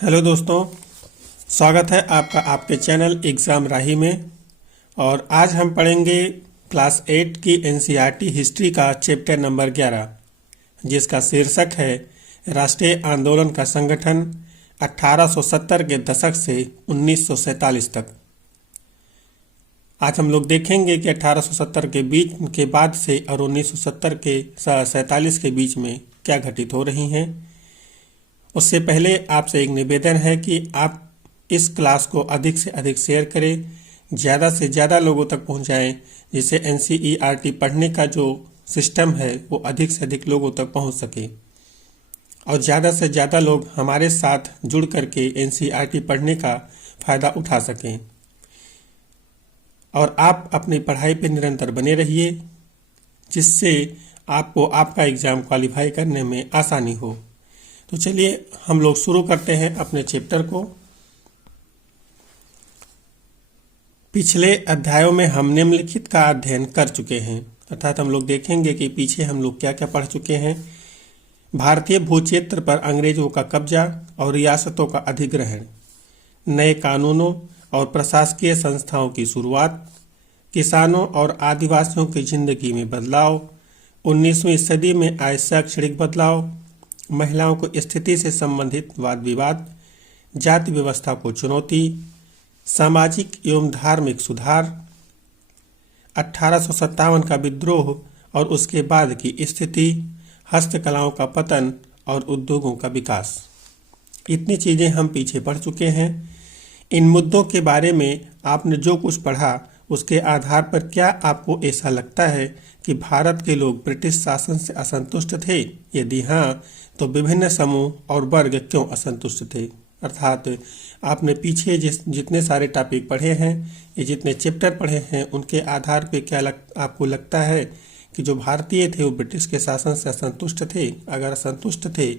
Hello दोस्तों, स्वागत है आपका आपके चैनल एग्ज़ाम राही में। और आज हम पढ़ेंगे क्लास 8 की एनसीईआरटी हिस्ट्री का चैप्टर नंबर 11, जिसका शीर्षक है राष्ट्रीय आंदोलन का संगठन 1870 के दशक से 1947 तक। आज हम लोग देखेंगे कि 1870 के बीच के बाद से और 1970 के 47 के बीच में क्या घटित हो रही हैं। उससे पहले आपसे एक निवेदन है कि आप इस क्लास को अधिक से अधिक शेयर करें, ज़्यादा से ज़्यादा लोगों तक पहुंचाएं, जिससे एनसीईआरटी पढ़ने का जो सिस्टम है वो अधिक से अधिक लोगों तक पहुंच सके और ज़्यादा से ज़्यादा लोग हमारे साथ जुड़ करके एनसीईआरटी पढ़ने का फ़ायदा उठा सकें। और आप अपनी पढ़ाई पर निरंतर बने रहिए, जिससे आपको आपका एग्ज़ाम क्वालिफाई करने में आसानी हो। तो चलिए हम लोग शुरू करते हैं अपने चैप्टर को। पिछले अध्यायों में हम निम्नलिखित का अध्ययन कर चुके हैं, अर्थात हम लोग देखेंगे कि पीछे हम लोग क्या क्या पढ़ चुके हैं। भारतीय भूक्षेत्र पर अंग्रेजों का कब्जा और रियासतों का अधिग्रहण, नए कानूनों और प्रशासकीय संस्थाओं की शुरुआत, किसानों और आदिवासियों की जिंदगी में बदलाव, 19वीं सदी में आए शैक्षणिक बदलाव, महिलाओं को स्थिति से संबंधित वाद विवाद, जाति व्यवस्था को चुनौती, सामाजिक एवं धार्मिक सुधार, 1857 का विद्रोह और उसके बाद की स्थिति, हस्तकलाओं का पतन और उद्योगों का विकास। इतनी चीज़ें हम पीछे पढ़ चुके हैं। इन मुद्दों के बारे में आपने जो कुछ पढ़ा उसके आधार पर क्या आपको ऐसा लगता है कि भारत के लोग ब्रिटिश शासन से असंतुष्ट थे? यदि हाँ, तो विभिन्न समूह और वर्ग क्यों असंतुष्ट थे? अर्थात आपने पीछे जितने सारे टॉपिक पढ़े हैं, ये जितने चैप्टर पढ़े हैं, उनके आधार पे क्या आपको लगता है कि जो भारतीय थे वो ब्रिटिश के शासन से असंतुष्ट थे? अगर असंतुष्ट थे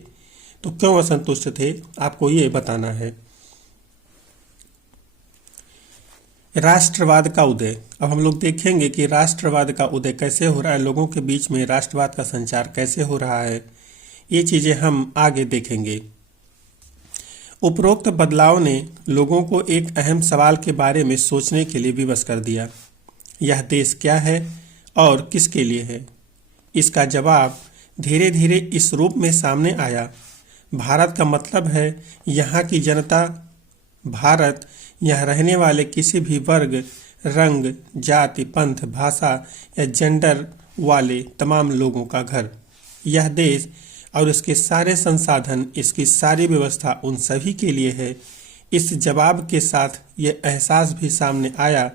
तो क्यों असंतुष्ट थे, आपको ये बताना है। राष्ट्रवाद का उदय। अब हम लोग देखेंगे कि राष्ट्रवाद का उदय कैसे हो रहा है, लोगों के बीच में राष्ट्रवाद का संचार कैसे हो रहा है, ये चीज़ें हम आगे देखेंगे। उपरोक्त बदलाव ने लोगों को एक अहम सवाल के बारे में सोचने के लिए विवश कर दिया। यह देश क्या है और किसके लिए है? इसका जवाब धीरे धीरे इस रूप में सामने आया। भारत का मतलब है यहाँ की जनता, भारत यहाँ रहने वाले किसी भी वर्ग, रंग, जाति, पंथ, भाषा या जेंडर वाले तमाम लोगों का घर। यह देश और इसके सारे संसाधन, इसकी सारी व्यवस्था उन सभी के लिए है। इस जवाब के साथ ये एहसास भी सामने आया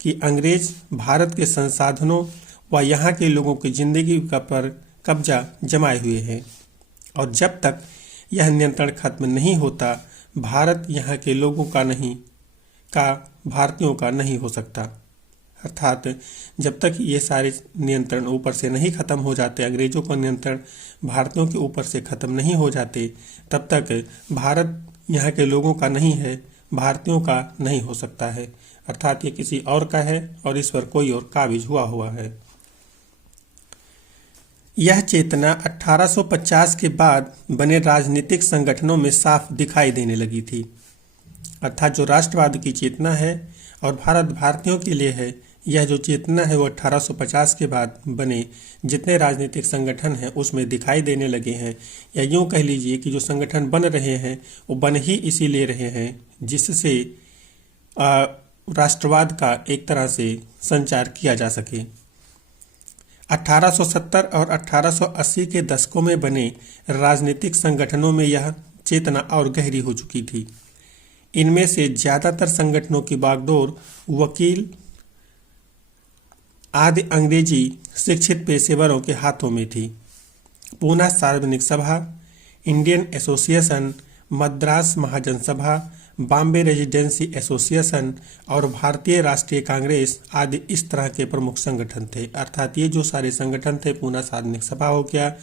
कि अंग्रेज भारत के संसाधनों व यहाँ के लोगों की जिंदगी का पर कब्जा जमाए हुए हैं, और जब तक यह नियंत्रण खत्म नहीं होता, भारत यहाँ के लोगों का नहीं, का भारतीयों का नहीं हो सकता। अर्थात जब तक ये सारे नियंत्रण ऊपर से नहीं खत्म हो जाते, अंग्रेजों का नियंत्रण भारतीयों के ऊपर से खत्म नहीं हो जाते, तब तक भारत यहाँ के लोगों का नहीं है, भारतीयों का नहीं हो सकता है। अर्थात ये किसी और का है और इस पर कोई और काबिज हुआ है। यह चेतना 1850 के बाद बने राजनीतिक संगठनों में साफ दिखाई देने लगी थी। अर्थात जो राष्ट्रवाद की चेतना है और भारत भारतीयों के लिए है, यह जो चेतना है वो 1850 के बाद बने जितने राजनीतिक संगठन हैं उसमें दिखाई देने लगे हैं। या यूँ कह लीजिए कि जो संगठन बन रहे हैं वो बन ही इसीलिए रहे हैं जिससे राष्ट्रवाद का एक तरह से संचार किया जा सके। 1870 और 1880 के दशकों में बने राजनीतिक संगठनों में यह चेतना और गहरी हो चुकी थी। इनमें से ज़्यादातर संगठनों की बागडोर वकील आदि अंग्रेजी शिक्षित पेशेवरों के हाथों में थी। पूना सार्वजनिक सभा, इंडियन एसोसिएशन, मद्रास महाजन सभा, बॉम्बे रेजिडेंसी एसोसिएशन और भारतीय राष्ट्रीय कांग्रेस आदि इस तरह के प्रमुख संगठन थे। अर्थात ये जो सारे संगठन थे, पूना सार्वजनिक सभा हो गया,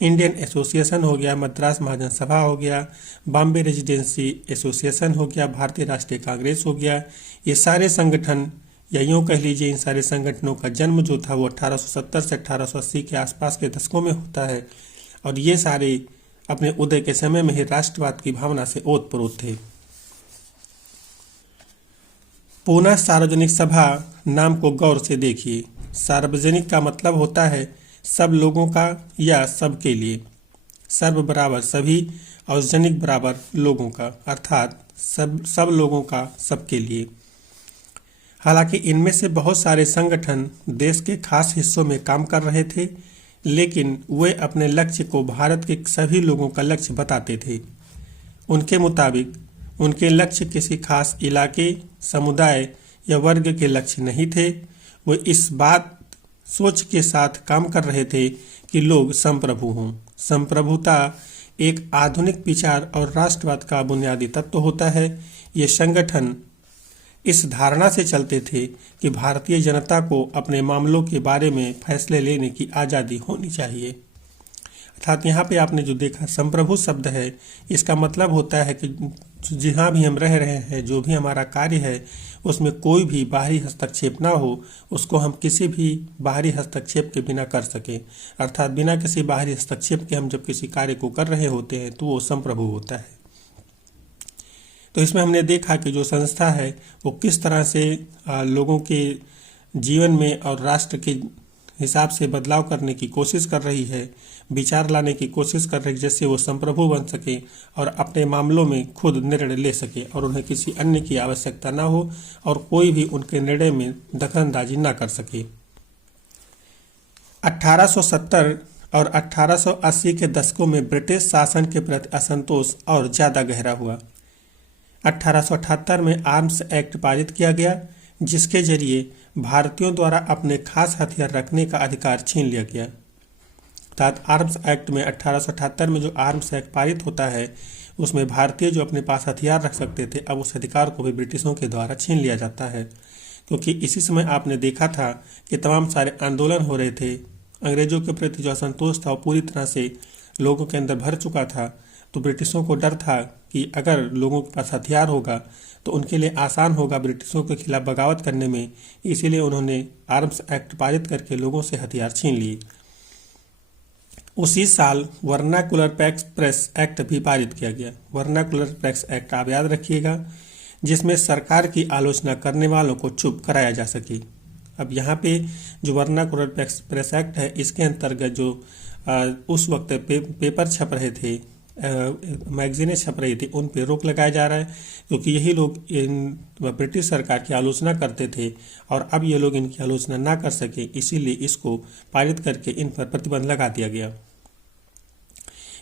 इंडियन एसोसिएशन हो गया, मद्रास महाजन सभा हो गया, बॉम्बे रेजिडेंसी एसोसिएशन हो गया, भारतीय राष्ट्रीय कांग्रेस हो गया, ये सारे संगठन या यूँ कह लीजिए इन सारे संगठनों का जन्म जो था वो 1870 से 1880 के आसपास के दशकों में होता है। और ये सारे अपने उदय के समय में ही राष्ट्रवाद की भावना से ओतप्रोत थे। पुनः सार्वजनिक सभा नाम को गौर से देखिए। सार्वजनिक का मतलब होता है सब लोगों का या सबके लिए। सर्व बराबर सभी और जनिक बराबर लोगों का, अर्थात सब लोगों का सबके लिए। हालांकि इनमें से बहुत सारे संगठन देश के खास हिस्सों में काम कर रहे थे, लेकिन वे अपने लक्ष्य को भारत के सभी लोगों का लक्ष्य बताते थे। उनके मुताबिक उनके लक्ष्य किसी खास इलाके, समुदाय या वर्ग के लक्ष्य नहीं थे। वे इस बात सोच के साथ काम कर रहे थे कि लोग संप्रभु हों। संप्रभुता एक आधुनिक विचार और राष्ट्रवाद का बुनियादी तत्व होता है। ये संगठन इस धारणा से चलते थे कि भारतीय जनता को अपने मामलों के बारे में फैसले लेने की आज़ादी होनी चाहिए। अर्थात यहाँ पे आपने जो देखा संप्रभु शब्द है, इसका मतलब होता है कि जहाँ भी हम रह रहे हैं, जो भी हमारा कार्य है, उसमें कोई भी बाहरी हस्तक्षेप ना हो, उसको हम किसी भी बाहरी हस्तक्षेप के बिना कर सकें। अर्थात बिना किसी बाहरी हस्तक्षेप के हम जब किसी कार्य को कर रहे होते हैं तो वो संप्रभु होता है। तो इसमें हमने देखा कि जो संस्था है वो किस तरह से लोगों के जीवन में और राष्ट्र के हिसाब से बदलाव करने की कोशिश कर रही है, विचार लाने की कोशिश कर रही है, जिससे वो संप्रभु बन सके और अपने मामलों में खुद निर्णय ले सके और उन्हें किसी अन्य की आवश्यकता ना हो और कोई भी उनके निर्णय में दखलंदाजी ना कर सके। 1870 और 1880 के दशकों में ब्रिटिश शासन के प्रति असंतोष और ज़्यादा गहरा हुआ। 1878 में आर्म्स एक्ट पारित किया गया, जिसके जरिए भारतीयों द्वारा अपने खास हथियार रखने का अधिकार छीन लिया गया। अर्थात आर्म्स एक्ट में 1878 में जो आर्म्स एक्ट पारित होता है, उसमें भारतीय जो अपने पास हथियार रख सकते थे, अब उस अधिकार को भी ब्रिटिशों के द्वारा छीन लिया जाता है। क्योंकि इसी समय आपने देखा था कि तमाम सारे आंदोलन हो रहे थे। अंग्रेजों के प्रति जो असंतोष था वो पूरी तरह से लोगों के अंदर भर चुका था। तो ब्रिटिशों को डर था कि अगर लोगों के पास हथियार होगा तो उनके लिए आसान होगा ब्रिटिशों के खिलाफ बगावत करने में। इसीलिए उन्होंने आर्म्स एक्ट पारित करके लोगों से हथियार छीन लिए। उसी साल वर्नाकुलर प्रेस एक्ट भी पारित किया गया। वर्नाकुलर प्रेस एक्ट आप याद रखिएगा, जिसमें सरकार की आलोचना करने वालों को चुप कराया जा सके। अब यहाँ पे जो वर्नाकुलर प्रेस एक्ट है, इसके अंतर्गत जो उस वक्त पेपर छप रहे थे, मैगजीनें छप रही थी, उन पे रोक लगाया जा रहा है, क्योंकि यही लोग ब्रिटिश सरकार की आलोचना करते थे और अब ये लोग इनकी आलोचना ना कर सके, इसीलिए इसको पारित करके इन पर प्रतिबंध लगा दिया गया।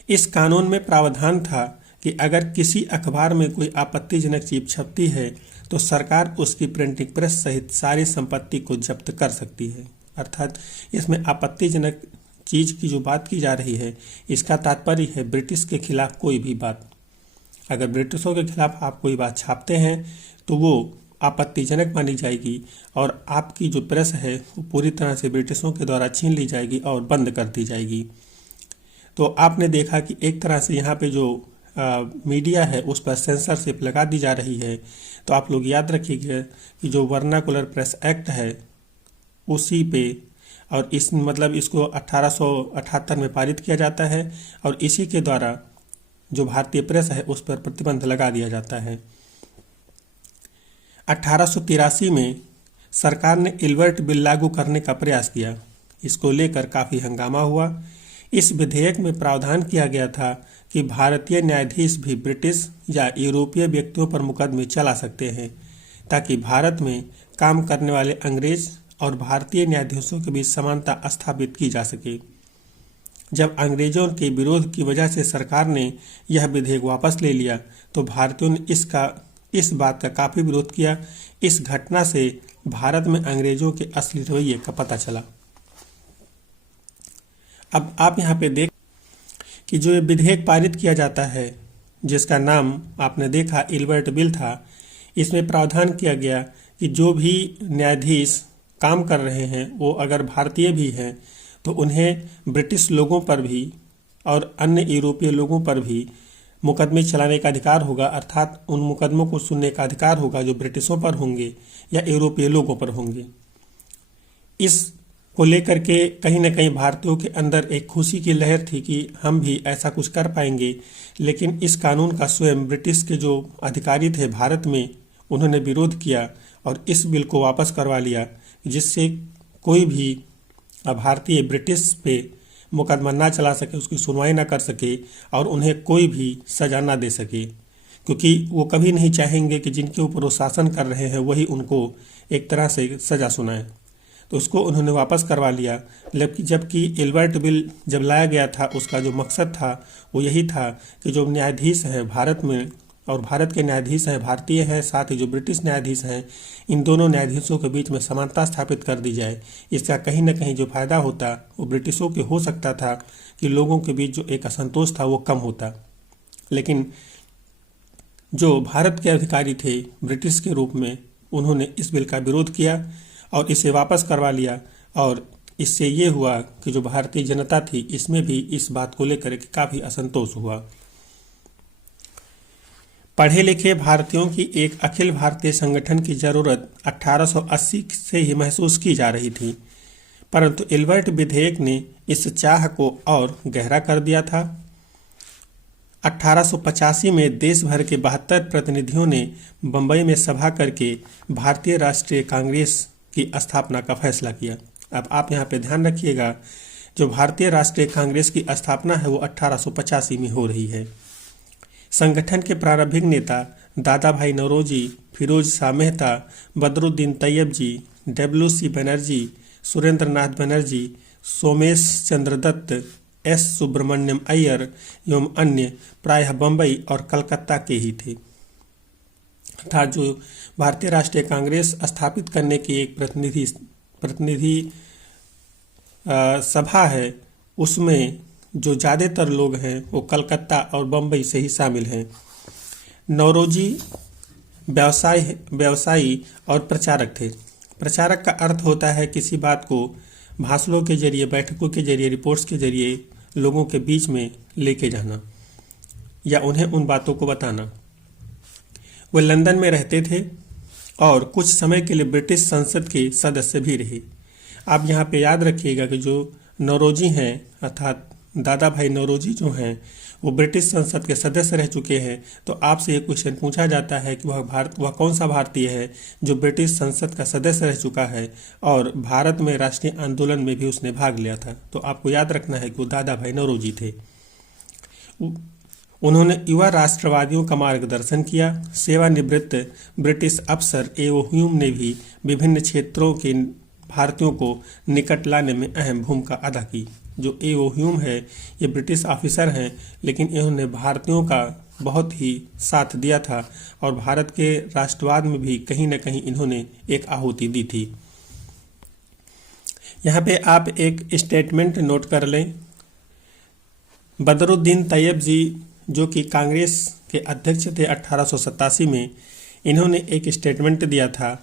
इस कानून में प्रावधान था कि अगर किसी अखबार में कोई आपत्तिजनक चीज छपती है तो सरकार उसकी प्रिंटिंग प्रेस सहित सारी संपत्ति को जब्त कर सकती है। अर्थात इसमें आपत्तिजनक चीज की जो बात की जा रही है, इसका तात्पर्य है ब्रिटिश के खिलाफ कोई भी बात। अगर ब्रिटिशों के खिलाफ आप कोई बात छापते हैं तो वो आपत्तिजनक मानी जाएगी और आपकी जो प्रेस है वो पूरी तरह से ब्रिटिशों के द्वारा छीन ली जाएगी और बंद कर दी जाएगी। तो आपने देखा कि एक तरह से यहाँ पे जो मीडिया है उस पर सेंसरशिप लगा दी जा रही है। तो आप लोग याद रखिएगा कि जो वर्नाकुलर प्रेस एक्ट है उसी पे, और इस मतलब इसको 1878 में पारित किया जाता है और इसी के द्वारा जो भारतीय प्रेस है उस पर प्रतिबंध लगा दिया जाता है। 1883 में सरकार ने इल्बर्ट बिल लागू करने का प्रयास किया। इसको लेकर काफ़ी हंगामा हुआ। इस विधेयक में प्रावधान किया गया था कि भारतीय न्यायाधीश भी ब्रिटिश या यूरोपीय व्यक्तियों पर मुकदमे चला सकते हैं, ताकि भारत में काम करने वाले अंग्रेज और भारतीय न्यायाधीशों के बीच समानता स्थापित की जा सके। जब अंग्रेजों के विरोध की वजह से सरकार ने यह विधेयक वापस ले लिया तो भारतीयों ने इस बात का काफ़ी विरोध किया। इस घटना से भारत में अंग्रेजों के असली रवैये का पता चला। अब आप यहाँ पे देख कि जो ये विधेयक पारित किया जाता है, जिसका नाम आपने देखा इल्बर्ट बिल था, इसमें प्रावधान किया गया कि जो भी न्यायाधीश काम कर रहे हैं वो अगर भारतीय भी हैं तो उन्हें ब्रिटिश लोगों पर भी और अन्य यूरोपीय लोगों पर भी मुकदमे चलाने का अधिकार होगा। अर्थात उन मुकदमों को सुनने का अधिकार होगा जो ब्रिटिशों पर होंगे या यूरोपीय लोगों पर होंगे। इस को लेकर के कहीं न कहीं भारतीयों के अंदर एक खुशी की लहर थी कि हम भी ऐसा कुछ कर पाएंगे। लेकिन इस कानून का स्वयं ब्रिटिश के जो अधिकारी थे भारत में, उन्होंने विरोध किया और इस बिल को वापस करवा लिया, जिससे कोई भी भारतीय ब्रिटिश पे मुकदमा ना चला सके, उसकी सुनवाई ना कर सके और उन्हें कोई भी सजा ना दे सके, क्योंकि वो कभी नहीं चाहेंगे कि जिनके ऊपर वो शासन कर रहे हैं वही उनको एक तरह से सजा सुनाए। तो उसको उन्होंने वापस करवा लिया। जबकि एल्बर्ट बिल जब लाया गया था, उसका जो मकसद था वो यही था कि जो न्यायाधीश हैं भारत में, और भारत के न्यायाधीश हैं भारतीय हैं, साथ ही जो ब्रिटिश न्यायाधीश हैं, इन दोनों न्यायाधीशों के बीच में समानता स्थापित कर दी जाए। इसका कहीं ना कहीं जो फायदा होता वो ब्रिटिशों के हो सकता था कि लोगों के बीच जो एक असंतोष था वो कम होता। लेकिन जो भारत के अधिकारी थे ब्रिटिश के रूप में, उन्होंने इस बिल का विरोध किया और इसे वापस करवा लिया। और इससे ये हुआ कि जो भारतीय जनता थी इसमें भी इस बात को लेकर के काफ़ी असंतोष हुआ। पढ़े लिखे भारतीयों की एक अखिल भारतीय संगठन की जरूरत 1880 से ही महसूस की जा रही थी, परंतु एल्बर्ट विधेयक ने इस चाह को और गहरा कर दिया था। 1885 में देश भर के 72 प्रतिनिधियों ने बंबई में सभा करके भारतीय राष्ट्रीय कांग्रेस की स्थापना का फैसला किया। अब आप यहाँ पे ध्यान रखिएगा, जो भारतीय राष्ट्रीय कांग्रेस की स्थापना है वो 1885 में हो रही है। संगठन के प्रारंभिक नेता दादा भाई नौरोजी, फिरोज शाह मेहता, बदरुद्दीन तैयब जी, डब्ल्यू.सी. बनर्जी, सुरेंद्र नाथ बनर्जी, सोमेश चंद्र दत्त, एस. सुब्रमण्यम अय्यर एवं अन्य प्रायः बंबई और कलकत्ता के ही थे। अर्थात जो भारतीय राष्ट्रीय कांग्रेस स्थापित करने की एक प्रतिनिधि सभा है, उसमें जो ज़्यादातर लोग हैं वो कलकत्ता और बंबई से ही शामिल हैं। नौरोजी व्यवसायी और प्रचारक थे। प्रचारक का अर्थ होता है किसी बात को भाषणों के जरिए, बैठकों के जरिए, रिपोर्ट्स के जरिए लोगों के बीच में लेके जाना या उन्हें उन बातों को बताना। वे लंदन में रहते थे और कुछ समय के लिए ब्रिटिश संसद के सदस्य भी रहे। आप यहाँ पे याद रखिएगा कि जो नौरोजी हैं, अर्थात दादा भाई नौरोजी जो हैं, वो ब्रिटिश संसद के सदस्य रह चुके हैं। तो आपसे ये क्वेश्चन पूछा जाता है कि वह कौन सा भारतीय है जो ब्रिटिश संसद का सदस्य रह चुका है और भारत में राष्ट्रीय आंदोलन में भी उसने भाग लिया था। तो आपको याद रखना है कि वो दादा भाई नौरोजी थे। उन्होंने युवा राष्ट्रवादियों का मार्गदर्शन किया। सेवानिवृत्त ब्रिटिश अफसर एवं ह्यूम ने भी विभिन्न क्षेत्रों के भारतीयों को निकट लाने में अहम भूमिका अदा की। जो एओ ह्यूम है, ये ब्रिटिश ऑफिसर हैं, लेकिन इन्होंने भारतीयों का बहुत ही साथ दिया था और भारत के राष्ट्रवाद में भी कहीं न कहीं इन्होंने एक आहुति दी थी। यहाँ पे आप एक स्टेटमेंट नोट कर लें। बदरुद्दीन तैयब जी, जो कि कांग्रेस के अध्यक्ष थे 1887 में, इन्होंने एक स्टेटमेंट दिया था,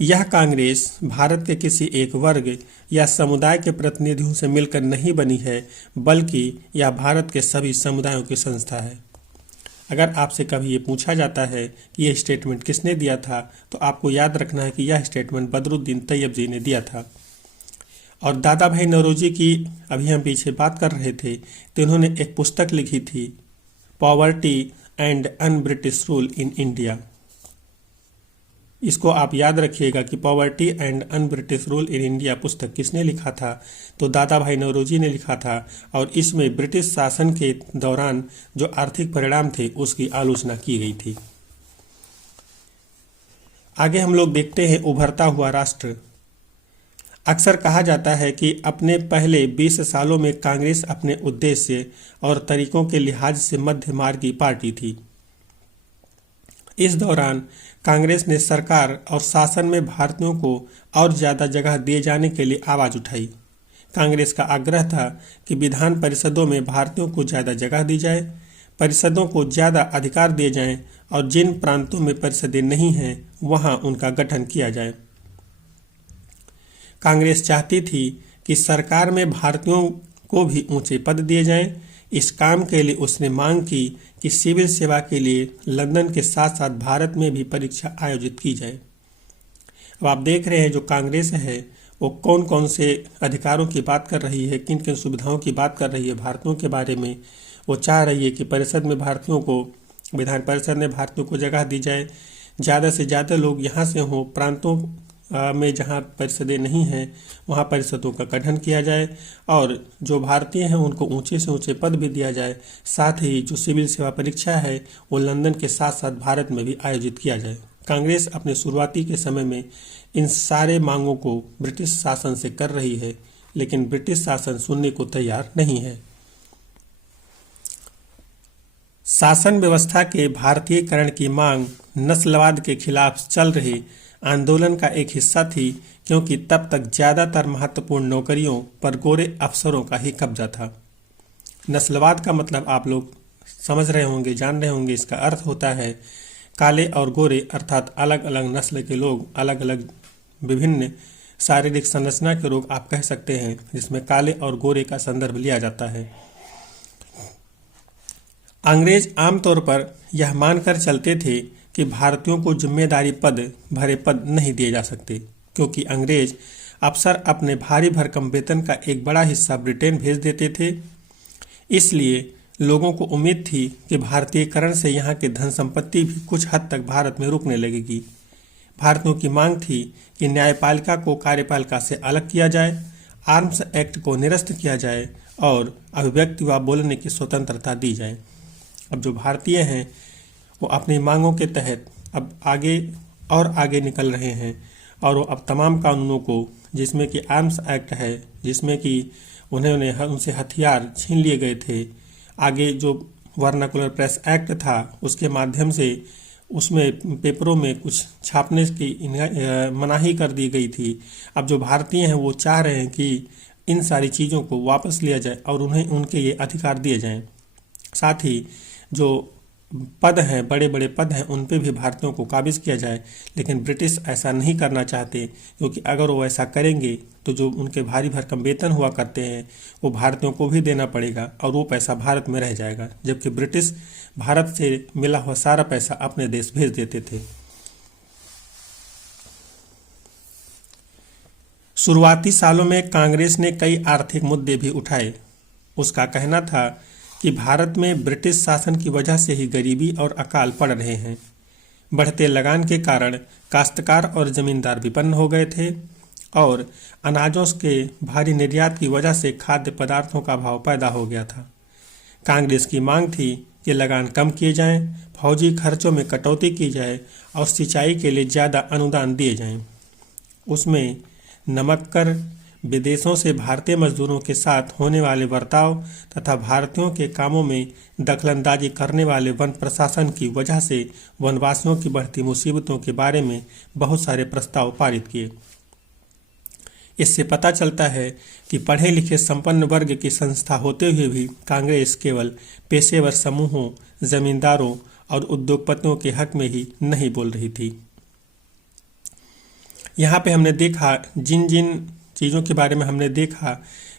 यह कांग्रेस भारत के किसी एक वर्ग या समुदाय के प्रतिनिधियों से मिलकर नहीं बनी है, बल्कि यह भारत के सभी समुदायों की संस्था है। अगर आपसे कभी ये पूछा जाता है कि यह स्टेटमेंट किसने दिया था, तो आपको याद रखना है कि यह स्टेटमेंट बदरुद्दीन तैयब जी ने दिया था। और दादा भाई नौरोजी की अभी हम पीछे बात कर रहे थे, तो इन्होंने एक पुस्तक लिखी थी, poverty and un British rule in India. इसको आप याद रखिएगा कि poverty and un British rule in India पुस्तक किसने लिखा था, तो दादा भाई नौरोजी ने लिखा था। और इसमें ब्रिटिश शासन के दौरान जो आर्थिक परिणाम थे उसकी आलोचना की गई थी। आगे हम लोग देखते हैं उभरता हुआ राष्ट्र। अक्सर कहा जाता है कि अपने पहले 20 सालों में कांग्रेस अपने उद्देश्य और तरीकों के लिहाज से मध्य मार्ग की पार्टी थी। इस दौरान कांग्रेस ने सरकार और शासन में भारतीयों को और ज़्यादा जगह दिए जाने के लिए आवाज़ उठाई। कांग्रेस का आग्रह था कि विधान परिषदों में भारतीयों को ज़्यादा जगह दी जाए, परिषदों को ज़्यादा अधिकार दिए जाएं और जिन प्रांतों में परिषदें नहीं हैं वहां उनका गठन किया जाए। कांग्रेस चाहती थी कि सरकार में भारतीयों को भी ऊंचे पद दिए जाएं। इस काम के लिए उसने मांग की कि सिविल सेवा के लिए लंदन के साथ साथ भारत में भी परीक्षा आयोजित की जाए। अब आप देख रहे हैं जो कांग्रेस है वो कौन कौन से अधिकारों की बात कर रही है, किन किन सुविधाओं की बात कर रही है भारतीयों के बारे में। वो चाह रही है कि परिषद में भारतीयों को, विधान परिषद में भारतीयों को जगह दी जाए, ज़्यादा से ज़्यादा लोग यहाँ से हों, प्रांतों में जहाँ परिषदें नहीं हैं वहाँ परिषदों का गठन किया जाए, और जो भारतीय हैं उनको ऊंचे से ऊंचे पद भी दिया जाए। साथ ही जो सिविल सेवा परीक्षा है वो लंदन के साथ साथ भारत में भी आयोजित किया जाए। कांग्रेस अपने शुरुआती के समय में इन सारे मांगों को ब्रिटिश शासन से कर रही है, लेकिन ब्रिटिश शासन सुनने को तैयार नहीं है। शासन व्यवस्था के भारतीयकरण की मांग नस्लवाद के खिलाफ चल रहे आंदोलन का एक हिस्सा थी, क्योंकि तब तक ज़्यादातर महत्वपूर्ण नौकरियों पर गोरे अफसरों का ही कब्जा था। नस्लवाद का मतलब आप लोग समझ रहे होंगे, जान रहे होंगे। इसका अर्थ होता है काले और गोरे, अर्थात अलग अलग नस्ल के लोग, अलग अलग विभिन्न शारीरिक संरचना के रोग आप कह सकते हैं, जिसमें काले और गोरे का संदर्भ लिया जाता है। अंग्रेज आमतौर पर यह मानकर चलते थे कि भारतीयों को जिम्मेदारी पद भरे पद नहीं दिए जा सकते, क्योंकि अंग्रेज अफसर अपने भारी भरकम वेतन का एक बड़ा हिस्सा ब्रिटेन भेज देते थे। इसलिए लोगों को उम्मीद थी कि भारतीयकरण से यहाँ की धन संपत्ति भी कुछ हद तक भारत में रुकने लगेगी। भारतीयों की मांग थी कि न्यायपालिका को कार्यपालिका से अलग किया जाए, आर्म्स एक्ट को निरस्त किया जाए और अभिव्यक्ति व बोलने की स्वतंत्रता दी जाए। अब जो भारतीय हैं वो अपनी मांगों के तहत अब आगे और आगे निकल रहे हैं, और वो अब तमाम कानूनों को, जिसमें कि आर्म्स एक्ट है, जिसमें कि उन्होंने उनसे हथियार छीन लिए गए थे, आगे जो वर्नाकुलर प्रेस एक्ट था उसके माध्यम से उसमें पेपरों में कुछ छापने की मनाही कर दी गई थी। अब जो भारतीय हैं वो चाह रहे हैं कि इन सारी चीज़ों को वापस लिया जाए और उन्हें उनके ये अधिकार दिए जाएं। साथ ही जो पद हैं, बड़े बड़े पद हैं, उन पे भी भारतीयों को काबिज किया जाए। लेकिन ब्रिटिश ऐसा नहीं करना चाहते, क्योंकि अगर वो ऐसा करेंगे तो जो उनके भारी भरकम वेतन हुआ करते हैं वो भारतीयों को भी देना पड़ेगा और वो पैसा भारत में रह जाएगा, जबकि ब्रिटिश भारत से मिला हुआ सारा पैसा अपने देश भेज देते थे। शुरुआती सालों में कांग्रेस ने कई आर्थिक मुद्दे भी उठाए। उसका कहना था कि भारत में ब्रिटिश शासन की वजह से ही गरीबी और अकाल पड़ रहे हैं। बढ़ते लगान के कारण काश्तकार और जमींदार विपन्न हो गए थे, और अनाजों के भारी निर्यात की वजह से खाद्य पदार्थों का भाव पैदा हो गया था। कांग्रेस की मांग थी कि लगान कम किए जाएं, फौजी खर्चों में कटौती की जाए और सिंचाई के लिए ज़्यादा अनुदान दिए जाएं। उसमें नमक कर, विदेशों से भारतीय मजदूरों के साथ होने वाले बर्ताव तथा भारतीयों के कामों में दखलंदाजी करने वाले वन प्रशासन की वजह से वनवासियों की बढ़ती मुसीबतों के बारे में बहुत सारे प्रस्ताव पारित किए। इससे पता चलता है कि पढ़े लिखे संपन्न वर्ग की संस्था होते हुए भी कांग्रेस केवल पेशेवर समूहों, जमींदारों और उद्योगपतियों के हक में ही नहीं बोल रही थी। यहाँ पे हमने देखा, जिन जिन चीज़ों के बारे में हमने देखा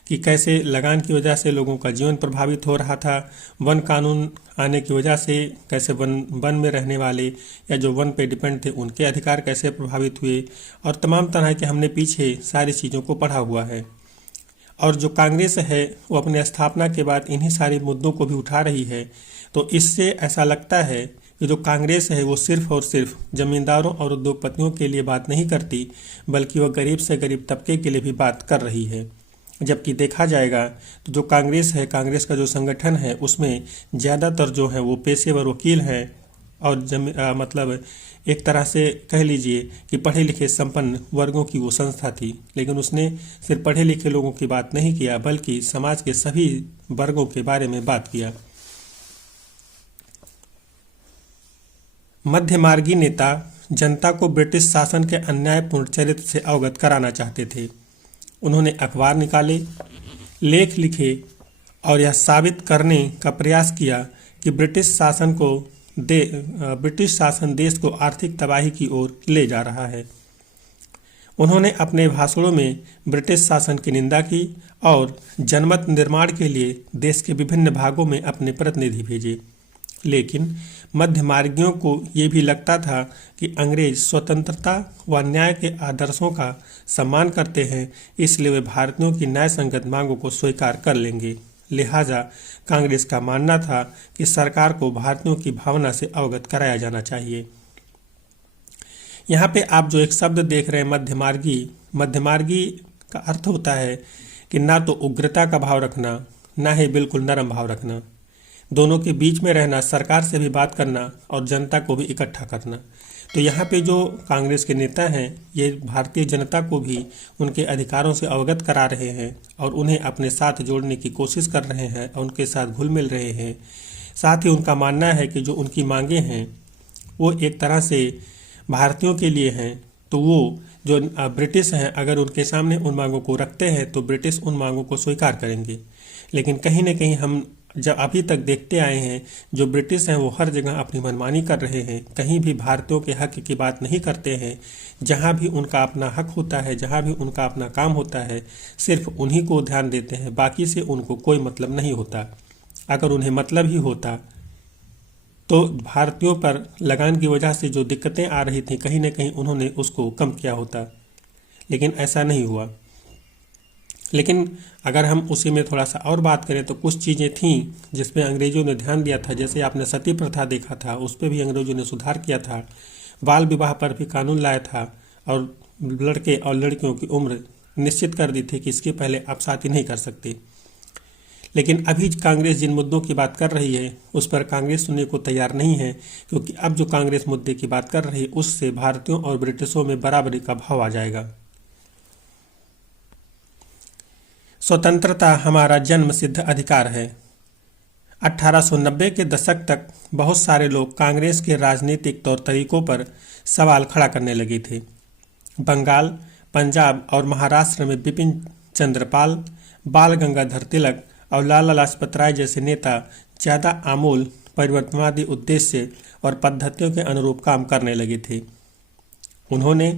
कि कैसे लगान की वजह से लोगों का जीवन प्रभावित हो रहा था, वन कानून आने की वजह से कैसे वन में रहने वाले या जो वन पे डिपेंड थे उनके अधिकार कैसे प्रभावित हुए, और तमाम तरह के हमने पीछे सारी चीज़ों को पढ़ा हुआ है। और जो कांग्रेस है वो अपने स्थापना के बाद इन्हीं सारे मुद्दों को भी उठा रही है। तो इससे ऐसा लगता है कि जो कांग्रेस है वो सिर्फ और सिर्फ जमींदारों और उद्योगपतियों के लिए बात नहीं करती, बल्कि वह गरीब से गरीब तबके के लिए भी बात कर रही है। जबकि देखा जाएगा तो जो कांग्रेस है, कांग्रेस का जो संगठन है, उसमें ज़्यादातर जो है वो पेशेवर वकील हैं और मतलब एक तरह से कह लीजिए कि पढ़े लिखे संपन्न वर्गों की वो संस्था थी। लेकिन उसने सिर्फ पढ़े लिखे लोगों की बात नहीं किया, बल्कि समाज के सभी वर्गों के बारे में बात किया। मध्यमार्गी नेता जनता को ब्रिटिश शासन के अन्यायपूर्ण चरित्र से अवगत कराना चाहते थे। उन्होंने अखबार निकाले, लेख लिखे और यह साबित करने का प्रयास किया कि ब्रिटिश शासन देश को आर्थिक तबाही की ओर ले जा रहा है। उन्होंने अपने भाषणों में ब्रिटिश शासन की निंदा की और जनमत निर्माण के लिए देश के विभिन्न भागों में अपने प्रतिनिधि भेजे। लेकिन मध्य मार्गियों को ये भी लगता था कि अंग्रेज स्वतंत्रता व न्याय के आदर्शों का सम्मान करते हैं, इसलिए वे भारतीयों की न्याय संगत मांगों को स्वीकार कर लेंगे। लिहाजा कांग्रेस का मानना था कि सरकार को भारतीयों की भावना से अवगत कराया जाना चाहिए। यहाँ पे आप जो एक शब्द देख रहे हैं मध्यमार्गी का अर्थ होता है कि ना तो उग्रता का भाव रखना, ना ही बिल्कुल नरम भाव रखना, दोनों के बीच में रहना, सरकार से भी बात करना और जनता को भी इकट्ठा करना। तो यहाँ पे जो कांग्रेस के नेता हैं ये भारतीय जनता को भी उनके अधिकारों से अवगत करा रहे हैं और उन्हें अपने साथ जोड़ने की कोशिश कर रहे हैं और उनके साथ घुल मिल रहे हैं। साथ ही उनका मानना है कि जो उनकी मांगे हैं वो एक तरह से भारतीयों के लिए हैं, तो वो जो ब्रिटिश हैं अगर उनके सामने उन मांगों को रखते हैं तो ब्रिटिश उन मांगों को स्वीकार करेंगे। लेकिन कहीं न कहीं हम जब अभी तक देखते आए हैं जो ब्रिटिश हैं वो हर जगह अपनी मनमानी कर रहे हैं, कहीं भी भारतीयों के हक की बात नहीं करते हैं। जहां भी उनका अपना हक होता है, जहां भी उनका अपना काम होता है, सिर्फ उन्हीं को ध्यान देते हैं, बाकी से उनको कोई मतलब नहीं होता। अगर उन्हें मतलब ही होता तो भारतीयों पर लगान की वजह से जो दिक्कतें आ रही थी कहीं न कहीं उन्होंने उसको कम किया होता, लेकिन ऐसा नहीं हुआ। लेकिन अगर हम उसी में थोड़ा सा और बात करें तो कुछ चीज़ें थीं जिसमें अंग्रेज़ों ने ध्यान दिया था। जैसे आपने सती प्रथा देखा था, उस पर भी अंग्रेज़ों ने सुधार किया था। बाल विवाह पर भी कानून लाया था और लड़के और लड़कियों की उम्र निश्चित कर दी थी कि इसके पहले आप शादी नहीं कर सकते। लेकिन अभी कांग्रेस जिन मुद्दों की बात कर रही है उस पर कांग्रेस सुनने को तैयार नहीं है, क्योंकि अब जो कांग्रेस मुद्दे की बात कर रही है उससे भारतीयों और ब्रिटिशों में बराबरी का भाव आ जाएगा। स्वतंत्रता हमारा जन्म सिद्ध अधिकार है। 1890 के दशक तक बहुत सारे लोग कांग्रेस के राजनीतिक तौर तरीकों पर सवाल खड़ा करने लगे थे। बंगाल, पंजाब और महाराष्ट्र में बिपिन चंद्र पाल, बाल गंगाधर तिलक और लाला लाजपत राय जैसे नेता ज़्यादा आमूल परिवर्तनवादी उद्देश्य और पद्धतियों के अनुरूप काम करने लगे थे। उन्होंने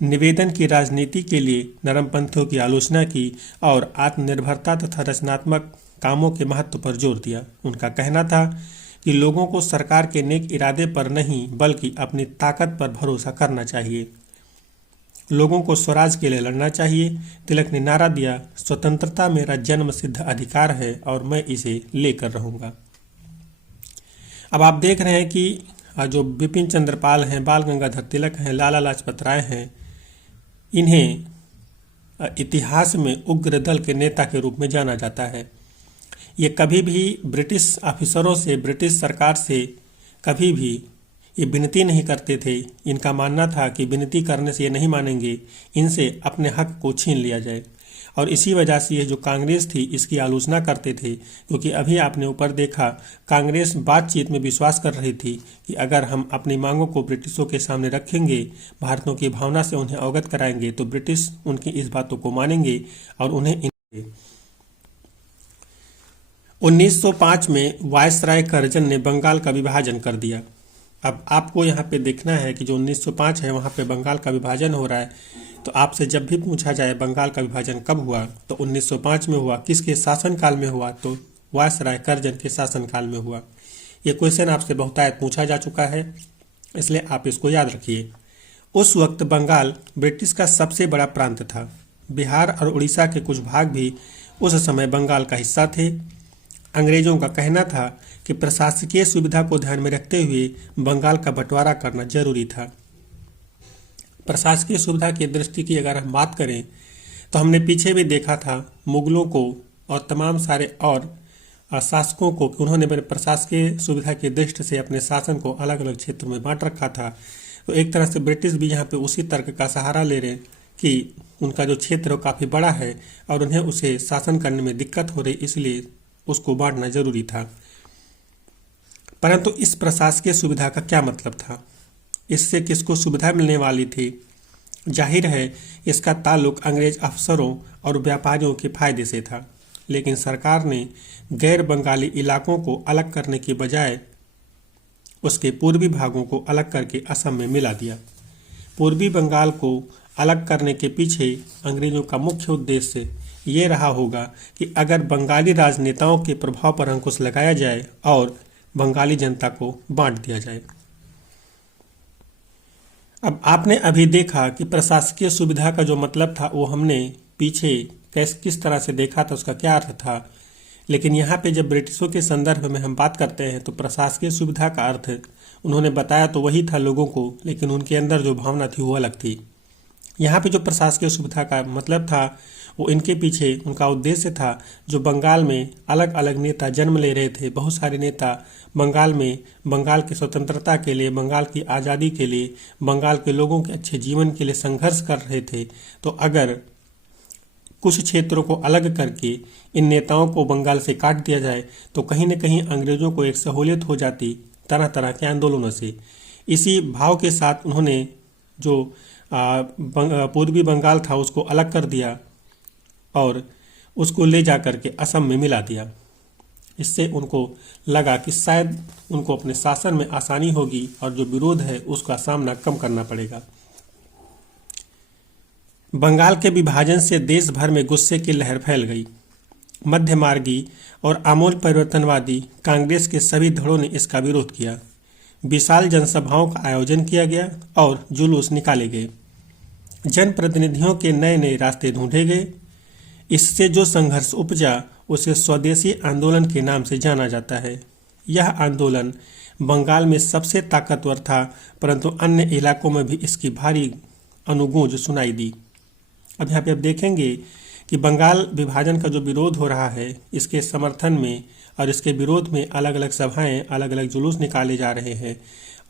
निवेदन की राजनीति के लिए नरमपंथियों की आलोचना की और आत्मनिर्भरता तथा रचनात्मक कामों के महत्व पर जोर दिया। उनका कहना था कि लोगों को सरकार के नेक इरादे पर नहीं बल्कि अपनी ताकत पर भरोसा करना चाहिए। लोगों को स्वराज के लिए लड़ना चाहिए। तिलक ने नारा दिया, स्वतंत्रता मेरा जन्म सिद्ध अधिकार है और मैं इसे लेकर रहूंगा। अब आप देख रहे हैं कि जो बिपिन चंद्र पाल हैं, बाल गंगाधर तिलक हैं, लाला लाजपत राय हैं, इन्हें इतिहास में उग्र दल के नेता के रूप में जाना जाता है। ये कभी भी ब्रिटिश ऑफिसरों से, ब्रिटिश सरकार से कभी भी ये विनती नहीं करते थे। इनका मानना था कि विनती करने से ये नहीं मानेंगे, इनसे अपने हक को छीन लिया जाए। और इसी वजह से ये जो कांग्रेस थी इसकी आलोचना करते थे, क्योंकि अभी आपने ऊपर देखा कांग्रेस बातचीत में विश्वास कर रही थी कि अगर हम अपनी मांगों को ब्रिटिशों के सामने रखेंगे, भारतीयों की भावना से उन्हें अवगत कराएंगे, तो ब्रिटिश उनकी इस बातों को मानेंगे और उन्हें 1905 में वायसराय कर्जन ने बंगाल का विभाजन कर दिया। अब आपको यहाँ पे देखना है कि जो 1905 है वहाँ पे बंगाल का विभाजन हो रहा है, तो आपसे जब भी पूछा जाए बंगाल का विभाजन कब हुआ तो 1905 में हुआ। किसके शासनकाल में हुआ? तो वायसराय कर्जन के शासनकाल में हुआ। ये क्वेश्चन आपसे बहुतायत पूछा जा चुका है, इसलिए आप इसको याद रखिए। उस वक्त बंगाल ब्रिटिश का सबसे बड़ा प्रांत था। बिहार और उड़ीसा के कुछ भाग भी उस समय बंगाल का हिस्सा थे। अंग्रेजों का कहना था कि प्रशासकीय सुविधा को ध्यान में रखते हुए बंगाल का बंटवारा करना जरूरी था। प्रशासकीय सुविधा की दृष्टि की अगर हम बात करें तो हमने पीछे भी देखा था मुगलों को और तमाम सारे और शासकों को कि उन्होंने प्रशासकीय सुविधा की दृष्टि से अपने शासन को अलग अलग क्षेत्रों में बांट रखा था। तो एक तरह से ब्रिटिश भी यहाँ पे उसी तर्क का सहारा ले रहे कि उनका जो क्षेत्र है काफ़ी बड़ा है और उन्हें उसे शासन करने में दिक्कत हो रही, इसलिए उसको बांटना जरूरी था। परंतु इस प्रशासकीय सुविधा का क्या मतलब था? इससे किसको सुविधा मिलने वाली थी? जाहिर है इसका ताल्लुक अंग्रेज अफसरों और व्यापारियों के फायदे से था। लेकिन सरकार ने गैर बंगाली इलाकों को अलग करने के बजाय उसके पूर्वी भागों को अलग करके असम में मिला दिया। पूर्वी बंगाल को अलग करने के पीछे अंग्रेजों का मुख्य उद्देश्य ये रहा होगा कि अगर बंगाली राजनेताओं के प्रभाव पर अंकुश लगाया जाए और बंगाली जनता को बांट दिया जाए। अब आपने अभी देखा कि प्रशासकीय सुविधा का जो मतलब था वो हमने पीछे किस तरह से देखा था, उसका क्या अर्थ था। लेकिन यहाँ पे जब ब्रिटिशों के संदर्भ में हम बात करते हैं तो प्रशासकीय सुविधा का अर्थ उन्होंने बताया तो वही था लोगों को, लेकिन उनके अंदर जो भावना थी वो अलग थी। यहाँ पे जो प्रशासकीय सुविधा का मतलब था वो इनके पीछे उनका उद्देश्य था, जो बंगाल में अलग अलग नेता जन्म ले रहे थे, बहुत सारे नेता बंगाल में बंगाल की स्वतंत्रता के लिए, बंगाल की आज़ादी के लिए, बंगाल के लोगों के अच्छे जीवन के लिए संघर्ष कर रहे थे। तो अगर कुछ क्षेत्रों को अलग करके इन नेताओं को बंगाल से काट दिया जाए तो कहीं न कहीं अंग्रेजों को एक सहूलियत हो जाती तरह तरह के आंदोलनों से। इसी भाव के साथ उन्होंने जो पूर्वी बंगाल था उसको अलग कर दिया और उसको ले जा करके असम में मिला दिया। इससे उनको लगा कि शायद उनको अपने शासन में आसानी होगी और जो विरोध है उसका सामना कम करना पड़ेगा। बंगाल के विभाजन से देश भर में गुस्से की लहर फैल गई। मध्यमार्गी और आमूल परिवर्तनवादी कांग्रेस के सभी धड़ों ने इसका विरोध किया। विशाल जनसभाओं का आयोजन किया गया और जुलूस निकाले गए। जनप्रतिनिधियों के नए नए रास्ते ढूंढे गए। इससे जो संघर्ष उपजा उसे स्वदेशी आंदोलन के नाम से जाना जाता है। यह आंदोलन बंगाल में सबसे ताकतवर था, परंतु अन्य इलाकों में भी इसकी भारी अनुगूंज सुनाई दी। अब यहाँ पे आप देखेंगे कि बंगाल विभाजन का जो विरोध हो रहा है, इसके समर्थन में और इसके विरोध में अलग अलग सभाएं, अलग अलग जुलूस निकाले जा रहे हैं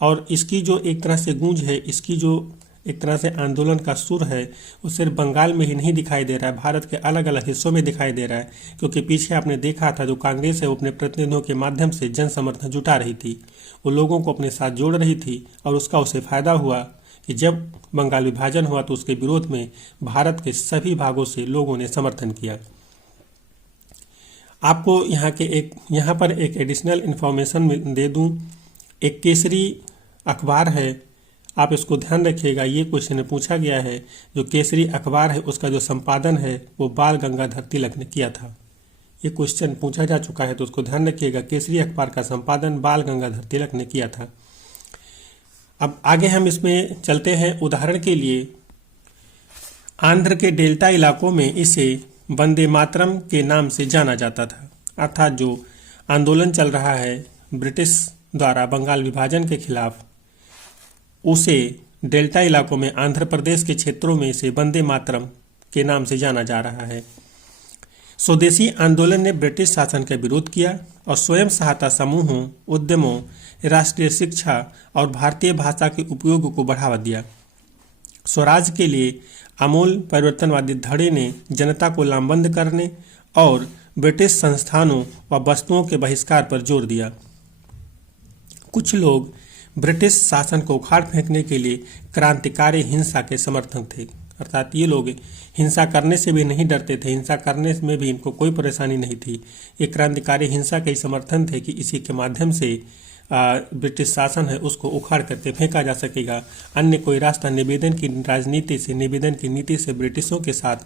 और इसकी जो एक तरह से गूंज है, इसकी जो एक तरह से आंदोलन का सुर है, वो सिर्फ बंगाल में ही नहीं दिखाई दे रहा है, भारत के अलग अलग हिस्सों में दिखाई दे रहा है। क्योंकि पीछे आपने देखा था जो कांग्रेस है वो अपने प्रतिनिधियों के माध्यम से जन समर्थन जुटा रही थी, वो लोगों को अपने साथ जोड़ रही थी और उसका उसे फायदा हुआ कि जब बंगाल विभाजन हुआ तो उसके विरोध में भारत के सभी भागों से लोगों ने समर्थन किया। आपको यहाँ पर एक एडिशनल इन्फॉर्मेशन दे दूं। एक केसरी अखबार है, आप इसको ध्यान रखिएगा। ये क्वेश्चन पूछा गया है, जो केसरी अखबार है उसका जो संपादन है वो बाल गंगाधर तिलक ने किया था। ये क्वेश्चन पूछा जा चुका है तो उसको ध्यान रखिएगा। केसरी अखबार का संपादन बाल गंगाधर तिलक ने किया था। अब आगे हम इसमें चलते हैं। उदाहरण के लिए आंध्र के डेल्टा इलाकों में इसे वंदे मातरम के नाम से जाना जाता था। अर्थात जो आंदोलन चल रहा है ब्रिटिश द्वारा बंगाल विभाजन के खिलाफ, उसे डेल्टा इलाकों में आंध्र प्रदेश के क्षेत्रों में इसे वंदे मातरम के नाम से जाना जा रहा है। स्वदेशी आंदोलन ने ब्रिटिश शासन का विरोध किया और स्वयं सहायता समूहों, उद्यमों, राष्ट्रीय शिक्षा और भारतीय भाषा के उपयोग को बढ़ावा दिया। स्वराज के लिए आमूल परिवर्तनवादी धड़े ने जनता को लामबंद करने और ब्रिटिश संस्थानों व वस्तुओं के बहिष्कार पर जोर दिया। कुछ लोग ब्रिटिश शासन को उखाड़ फेंकने के लिए क्रांतिकारी हिंसा के समर्थक थे। अर्थात ये लोग हिंसा करने से भी नहीं डरते थे, हिंसा करने में भी इनको कोई परेशानी नहीं थी। ये क्रांतिकारी हिंसा के समर्थन थे कि इसी के माध्यम से ब्रिटिश शासन है उसको उखाड़ करके फेंका जा सकेगा। अन्य कोई रास्ता निवेदन की राजनीति से, निवेदन की नीति से ब्रिटिशों के साथ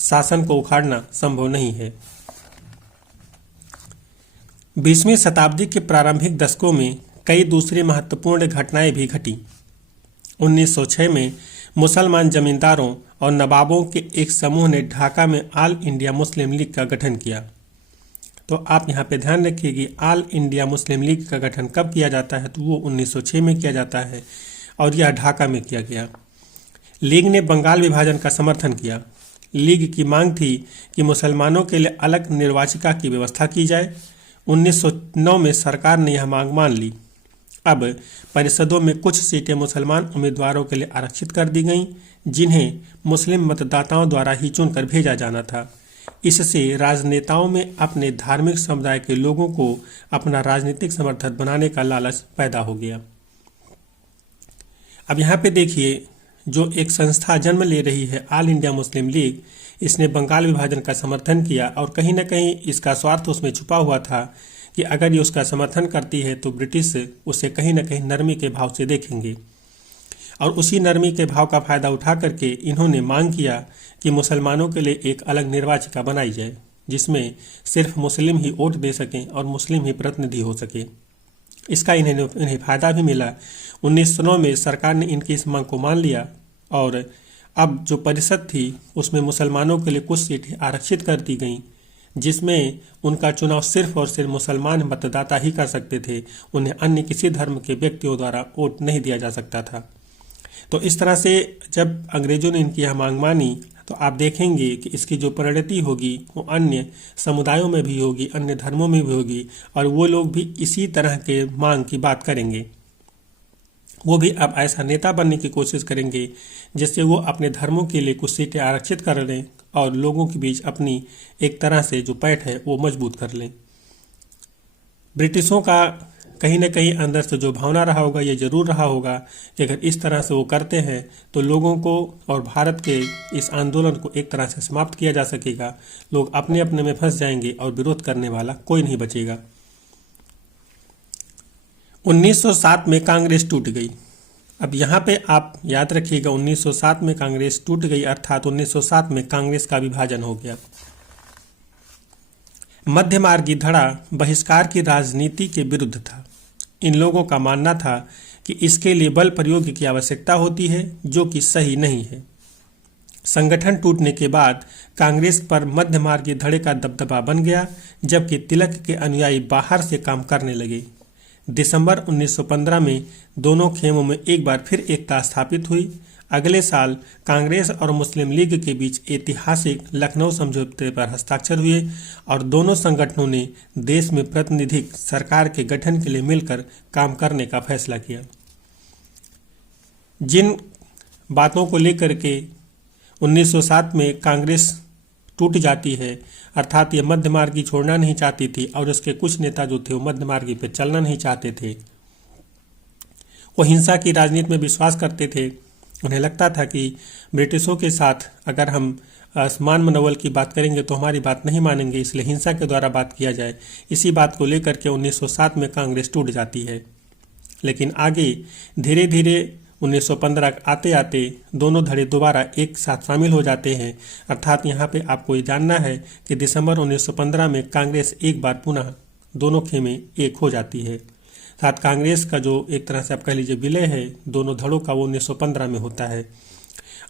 शासन को उखाड़ना संभव नहीं है। 20वीं शताब्दी के प्रारंभिक दशकों में कई दूसरी महत्वपूर्ण घटनाएं भी घटी। 1906 में मुसलमान जमींदारों और नवाबों के एक समूह ने ढाका में ऑल इंडिया मुस्लिम लीग का गठन किया। तो आप यहाँ पे ध्यान रखिए कि ऑल इंडिया मुस्लिम लीग का गठन कब किया जाता है, तो वो 1906 में किया जाता है और यह ढाका में किया गया। लीग ने बंगाल विभाजन का समर्थन किया। लीग की मांग थी कि मुसलमानों के लिए अलग निर्वाचिका की व्यवस्था की जाए। 1909 में सरकार ने यह मांग मान ली। अब परिषदों में कुछ सीटें मुसलमान उम्मीदवारों के लिए आरक्षित कर दी गईं, जिन्हें मुस्लिम मतदाताओं द्वारा ही चुनकर भेजा जाना था। इससे राजनेताओं में अपने धार्मिक समुदाय के लोगों को अपना राजनीतिक समर्थक बनाने का लालच पैदा हो गया। अब यहाँ पे देखिए, जो एक संस्था जन्म ले रही है ऑल इंडिया मुस्लिम लीग, इसने बंगाल विभाजन का समर्थन किया और कहीं ना कहीं इसका स्वार्थ उसमें छुपा हुआ था कि अगर ये उसका समर्थन करती है तो ब्रिटिश उसे कहीं ना कहीं नरमी के भाव से देखेंगे। और उसी नरमी के भाव का फायदा उठा करके इन्होंने मांग किया कि मुसलमानों के लिए एक अलग निर्वाचिका बनाई जाए। जिसमें सिर्फ मुस्लिम ही वोट दे सकें और मुस्लिम ही प्रतिनिधि हो सके। इसका इन्हें फायदा भी मिला। 1909 में सरकार ने इनकी इस मांग को मान लिया और अब जो परिषद थी उसमें मुसलमानों के लिए कुछ सीटें आरक्षित कर दी गईं, जिसमें उनका चुनाव सिर्फ और सिर्फ मुसलमान मतदाता ही कर सकते थे। उन्हें अन्य किसी धर्म के व्यक्तियों द्वारा वोट नहीं दिया जा सकता था। तो इस तरह से जब अंग्रेजों ने इनकी यह मांग मानी तो आप देखेंगे कि इसकी जो परिणति होगी वो अन्य समुदायों में भी होगी, अन्य धर्मों में भी होगी, और वो लोग भी इसी तरह के मांग की बात करेंगे। वो भी अब ऐसा नेता बनने की कोशिश करेंगे जिससे वो अपने धर्मों के लिए कुछ सीटें आरक्षित कर लें और लोगों के बीच अपनी एक तरह से जो पैठ है वो मजबूत कर लें। ब्रिटिशों का कहीं ना कहीं अंदर से जो भावना रहा होगा, ये जरूर रहा होगा कि अगर इस तरह से वो करते हैं तो लोगों को और भारत के इस आंदोलन को एक तरह से समाप्त किया जा सकेगा। लोग अपने अपने में फंस जाएंगे और विरोध करने वाला कोई नहीं बचेगा। 1907 में कांग्रेस टूट गई। अब यहाँ पे आप याद रखिएगा, 1907 में कांग्रेस टूट गई, अर्थात 1907 में कांग्रेस का विभाजन हो गया। मध्यमार्गी धड़ा बहिष्कार की राजनीति के विरुद्ध था। इन लोगों का मानना था कि इसके लिए बल प्रयोग की आवश्यकता होती है, जो कि सही नहीं है। संगठन टूटने के बाद कांग्रेस पर मध्यमार्गी धड़े का दबदबा बन गया, जबकि तिलक के अनुयायी बाहर से काम करने लगे। दिसंबर 1915 में दोनों खेमों में एक बार फिर एकता स्थापित हुई। अगले साल कांग्रेस और मुस्लिम लीग के बीच ऐतिहासिक लखनऊ समझौते पर हस्ताक्षर हुए और दोनों संगठनों ने देश में प्रतिनिधिक सरकार के गठन के लिए मिलकर काम करने का फैसला किया। जिन बातों को लेकर के 1907 में कांग्रेस टूट जाती है, अर्थात ये मध्यमार्गी छोड़ना नहीं चाहती थी और उसके कुछ नेता जो थे वो मध्यमार्गी पर चलना नहीं चाहते थे। वो हिंसा की राजनीति में विश्वास करते थे। उन्हें लगता था कि ब्रिटिशों के साथ अगर हम मान मनोबल की बात करेंगे तो हमारी बात नहीं मानेंगे, इसलिए हिंसा के द्वारा बात किया जाए। इसी बात को लेकर के 1907 में कांग्रेस टूट जाती है। लेकिन आगे धीरे धीरे 1915 आते आते दोनों धड़े दोबारा एक साथ शामिल हो जाते हैं। अर्थात यहाँ पे आपको ये जानना है कि दिसंबर 1915 में कांग्रेस एक बार पुनः दोनों खेमे एक हो जाती है। साथ कांग्रेस का जो एक तरह से आप कह लीजिए विलय है दोनों धड़ों का, वो 1915 में होता है।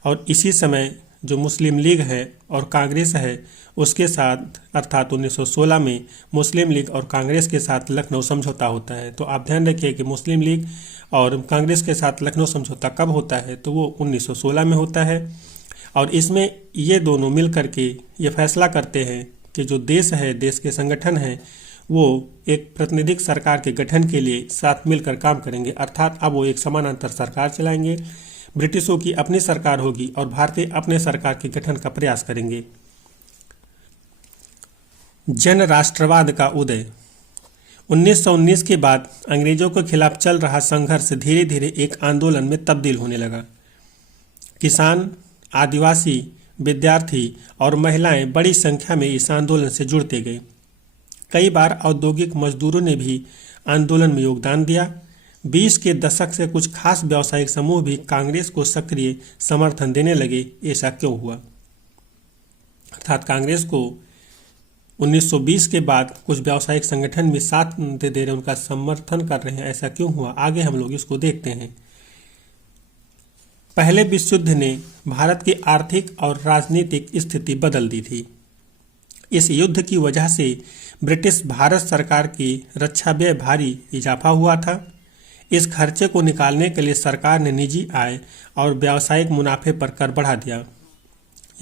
और इसी समय जो मुस्लिम लीग है और कांग्रेस है उसके साथ, अर्थात 1916 में मुस्लिम लीग और कांग्रेस के साथ लखनऊ समझौता होता है। तो आप ध्यान रखिए कि मुस्लिम लीग और कांग्रेस के साथ लखनऊ समझौता कब होता है, तो वो 1916 में होता है। और इसमें ये दोनों मिल करके ये फैसला करते हैं कि जो देश है, देश के संगठन हैं, वो एक प्रतिनिधिक सरकार के गठन के लिए साथ मिलकर काम करेंगे। अर्थात अब वो एक समानांतर सरकार चलाएंगे। ब्रिटिशों की अपनी सरकार होगी और भारतीय अपने सरकार के गठन का प्रयास करेंगे। जन राष्ट्रवाद का उदय। 1919 के बाद अंग्रेजों के खिलाफ चल रहा संघर्ष धीरे धीरे एक आंदोलन में तब्दील होने लगा। किसान, आदिवासी, विद्यार्थी और महिलाएं बड़ी संख्या में इस आंदोलन से जुड़ते गए। कई बार औद्योगिक मजदूरों ने भी आंदोलन में योगदान दिया। 20 के दशक से कुछ खास व्यावसायिक समूह भी कांग्रेस को सक्रिय समर्थन देने लगे। ऐसा क्यों हुआ? अर्थात कांग्रेस को 1920 के बाद कुछ व्यावसायिक संगठन भी साथ दे रहे, उनका समर्थन कर रहे हैं। ऐसा क्यों हुआ? आगे हम लोग इसको देखते हैं। पहले विश्व युद्ध ने भारत की आर्थिक और राजनीतिक स्थिति बदल दी थी। इस युद्ध की वजह से ब्रिटिश भारत सरकार की रक्षा व्यय भारी इजाफा हुआ था। इस खर्चे को निकालने के लिए सरकार ने निजी आय और व्यावसायिक मुनाफे पर कर बढ़ा दिया।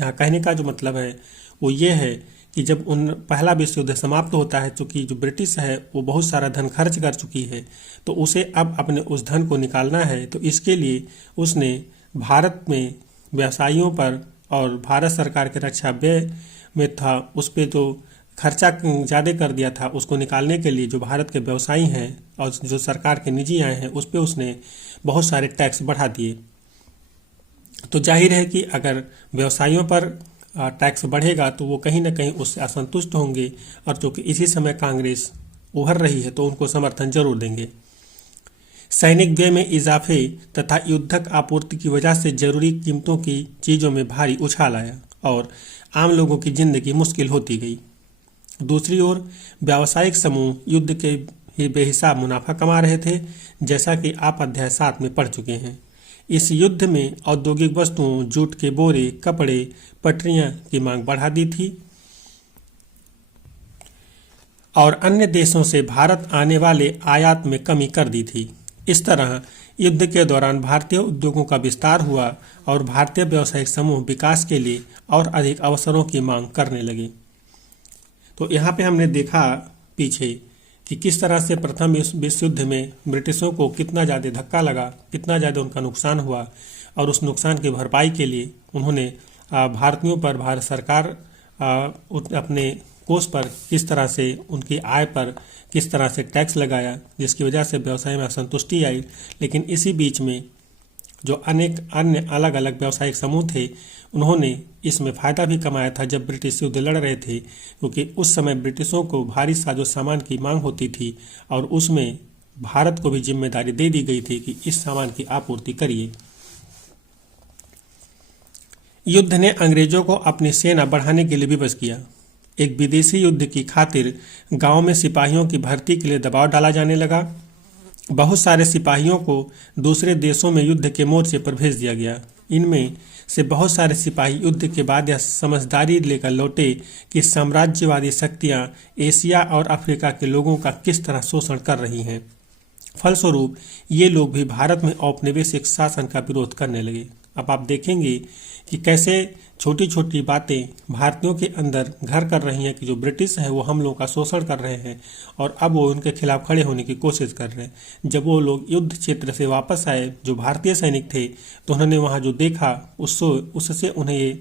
यहाँ कहने का जो मतलब है वो ये है कि जब पहला विश्व युद्ध समाप्त होता है, चूँकि जो ब्रिटिश है वो बहुत सारा धन खर्च कर चुकी है, तो उसे अब अपने उस धन को निकालना है। तो इसके लिए उसने भारत में व्यवसायियों पर और भारत सरकार के रक्षा व्यय में था उस पर जो खर्चा ज़्यादा कर दिया था, उसको निकालने के लिए जो भारत के व्यवसायी हैं और जो सरकार के निजी आय हैं उस पर उसने बहुत सारे टैक्स बढ़ा दिए। तो जाहिर है कि अगर व्यवसायियों पर टैक्स बढ़ेगा तो वो कहीं ना कहीं उससे असंतुष्ट होंगे, और चूँकि इसी समय कांग्रेस उभर रही है तो उनको समर्थन जरूर देंगे। सैनिक व्यय में इजाफे तथा युद्धक आपूर्ति की वजह से जरूरी कीमतों की चीज़ों में भारी उछाल आया और आम लोगों की जिंदगी मुश्किल होती गई। दूसरी ओर व्यावसायिक समूह युद्ध के ही बेहिसाब मुनाफा कमा रहे थे, जैसा कि आप अध्याय 7 में पढ़ चुके हैं। इस युद्ध में औद्योगिक वस्तुओं, जूट के बोरे, कपड़े, पटरियां की मांग बढ़ा दी थी और अन्य देशों से भारत आने वाले आयात में कमी कर दी थी। इस तरह युद्ध के दौरान भारतीय उद्योगों का विस्तार हुआ और भारतीय व्यावसायिक समूह विकास के लिए और अधिक अवसरों की मांग करने लगे। तो यहाँ पे हमने देखा पीछे कि किस तरह से प्रथम विश्व युद्ध में ब्रिटिशों को कितना ज़्यादा धक्का लगा, कितना ज़्यादा उनका नुकसान हुआ और उस नुकसान की भरपाई के लिए उन्होंने भारतीयों पर, भारत सरकार अपने कोष पर किस तरह से, उनकी आय पर किस तरह से टैक्स लगाया, जिसकी वजह से व्यवसाय में असंतुष्टि आई। लेकिन इसी बीच में जो अनेक अन्य अलग अलग व्यावसायिक समूह थे, उन्होंने इसमें फ़ायदा भी कमाया था जब ब्रिटिश युद्ध लड़ रहे थे, क्योंकि उस समय ब्रिटिशों को भारी साजो सामान की मांग होती थी और उसमें भारत को भी जिम्मेदारी दे दी गई थी कि इस सामान की आपूर्ति करिए। युद्ध ने अंग्रेजों को अपनी सेना बढ़ाने के लिए विवश किया। एक विदेशी युद्ध की खातिर गांव में सिपाहियों की भर्ती के लिए दबाव डाला जाने लगा। बहुत सारे सिपाहियों को दूसरे देशों में युद्ध के मोर्चे पर भेज दिया गया। इनमें से बहुत सारे सिपाही युद्ध के बाद यह समझदारी लेकर लौटे कि साम्राज्यवादी शक्तियां एशिया और अफ्रीका के लोगों का किस तरह शोषण कर रही हैं। फलस्वरूप ये लोग भी भारत में औपनिवेशिक शासन का विरोध करने लगे। अब आप देखेंगे कि कैसे छोटी छोटी बातें भारतीयों के अंदर घर कर रही हैं कि जो ब्रिटिश है वो हम लोगों का शोषण कर रहे हैं और अब वो उनके खिलाफ खड़े होने की कोशिश कर रहे हैं। जब वो लोग युद्ध क्षेत्र से वापस आए, जो भारतीय सैनिक थे, तो उन्होंने वहाँ जो देखा उससे उन्हें ये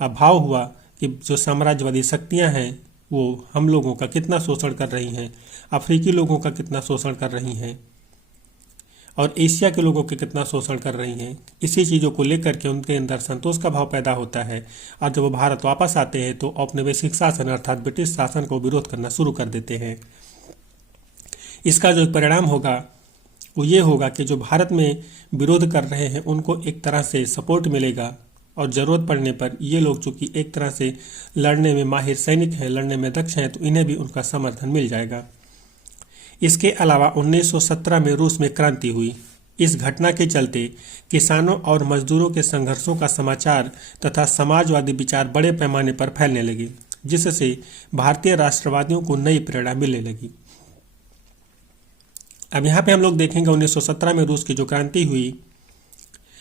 भाव हुआ कि जो साम्राज्यवादी शक्तियाँ हैं वो हम लोगों का कितना शोषण कर रही हैं, अफ्रीकी लोगों का कितना शोषण कर रही हैं और एशिया के लोगों के कितना शोषण कर रही हैं। इसी चीज़ों को लेकर के उनके अंदर संतोष का भाव पैदा होता है और जब वो भारत वापस आते हैं तो औपनिवेशिक शासन अर्थात ब्रिटिश शासन को विरोध करना शुरू कर देते हैं। इसका जो परिणाम होगा वो ये होगा कि जो भारत में विरोध कर रहे हैं उनको एक तरह से सपोर्ट मिलेगा और ज़रूरत पड़ने पर ये लोग चूँकि एक तरह से लड़ने में माहिर सैनिक हैं, लड़ने में दक्ष हैं, तो इन्हें भी उनका समर्थन मिल जाएगा। इसके अलावा 1917 में रूस में क्रांति हुई। इस घटना के चलते किसानों और मजदूरों के संघर्षों का समाचार तथा समाजवादी विचार बड़े पैमाने पर फैलने लगे, जिससे भारतीय राष्ट्रवादियों को नई प्रेरणा मिलने लगी। अब यहाँ पे हम लोग देखेंगे 1917 में रूस की जो क्रांति हुई,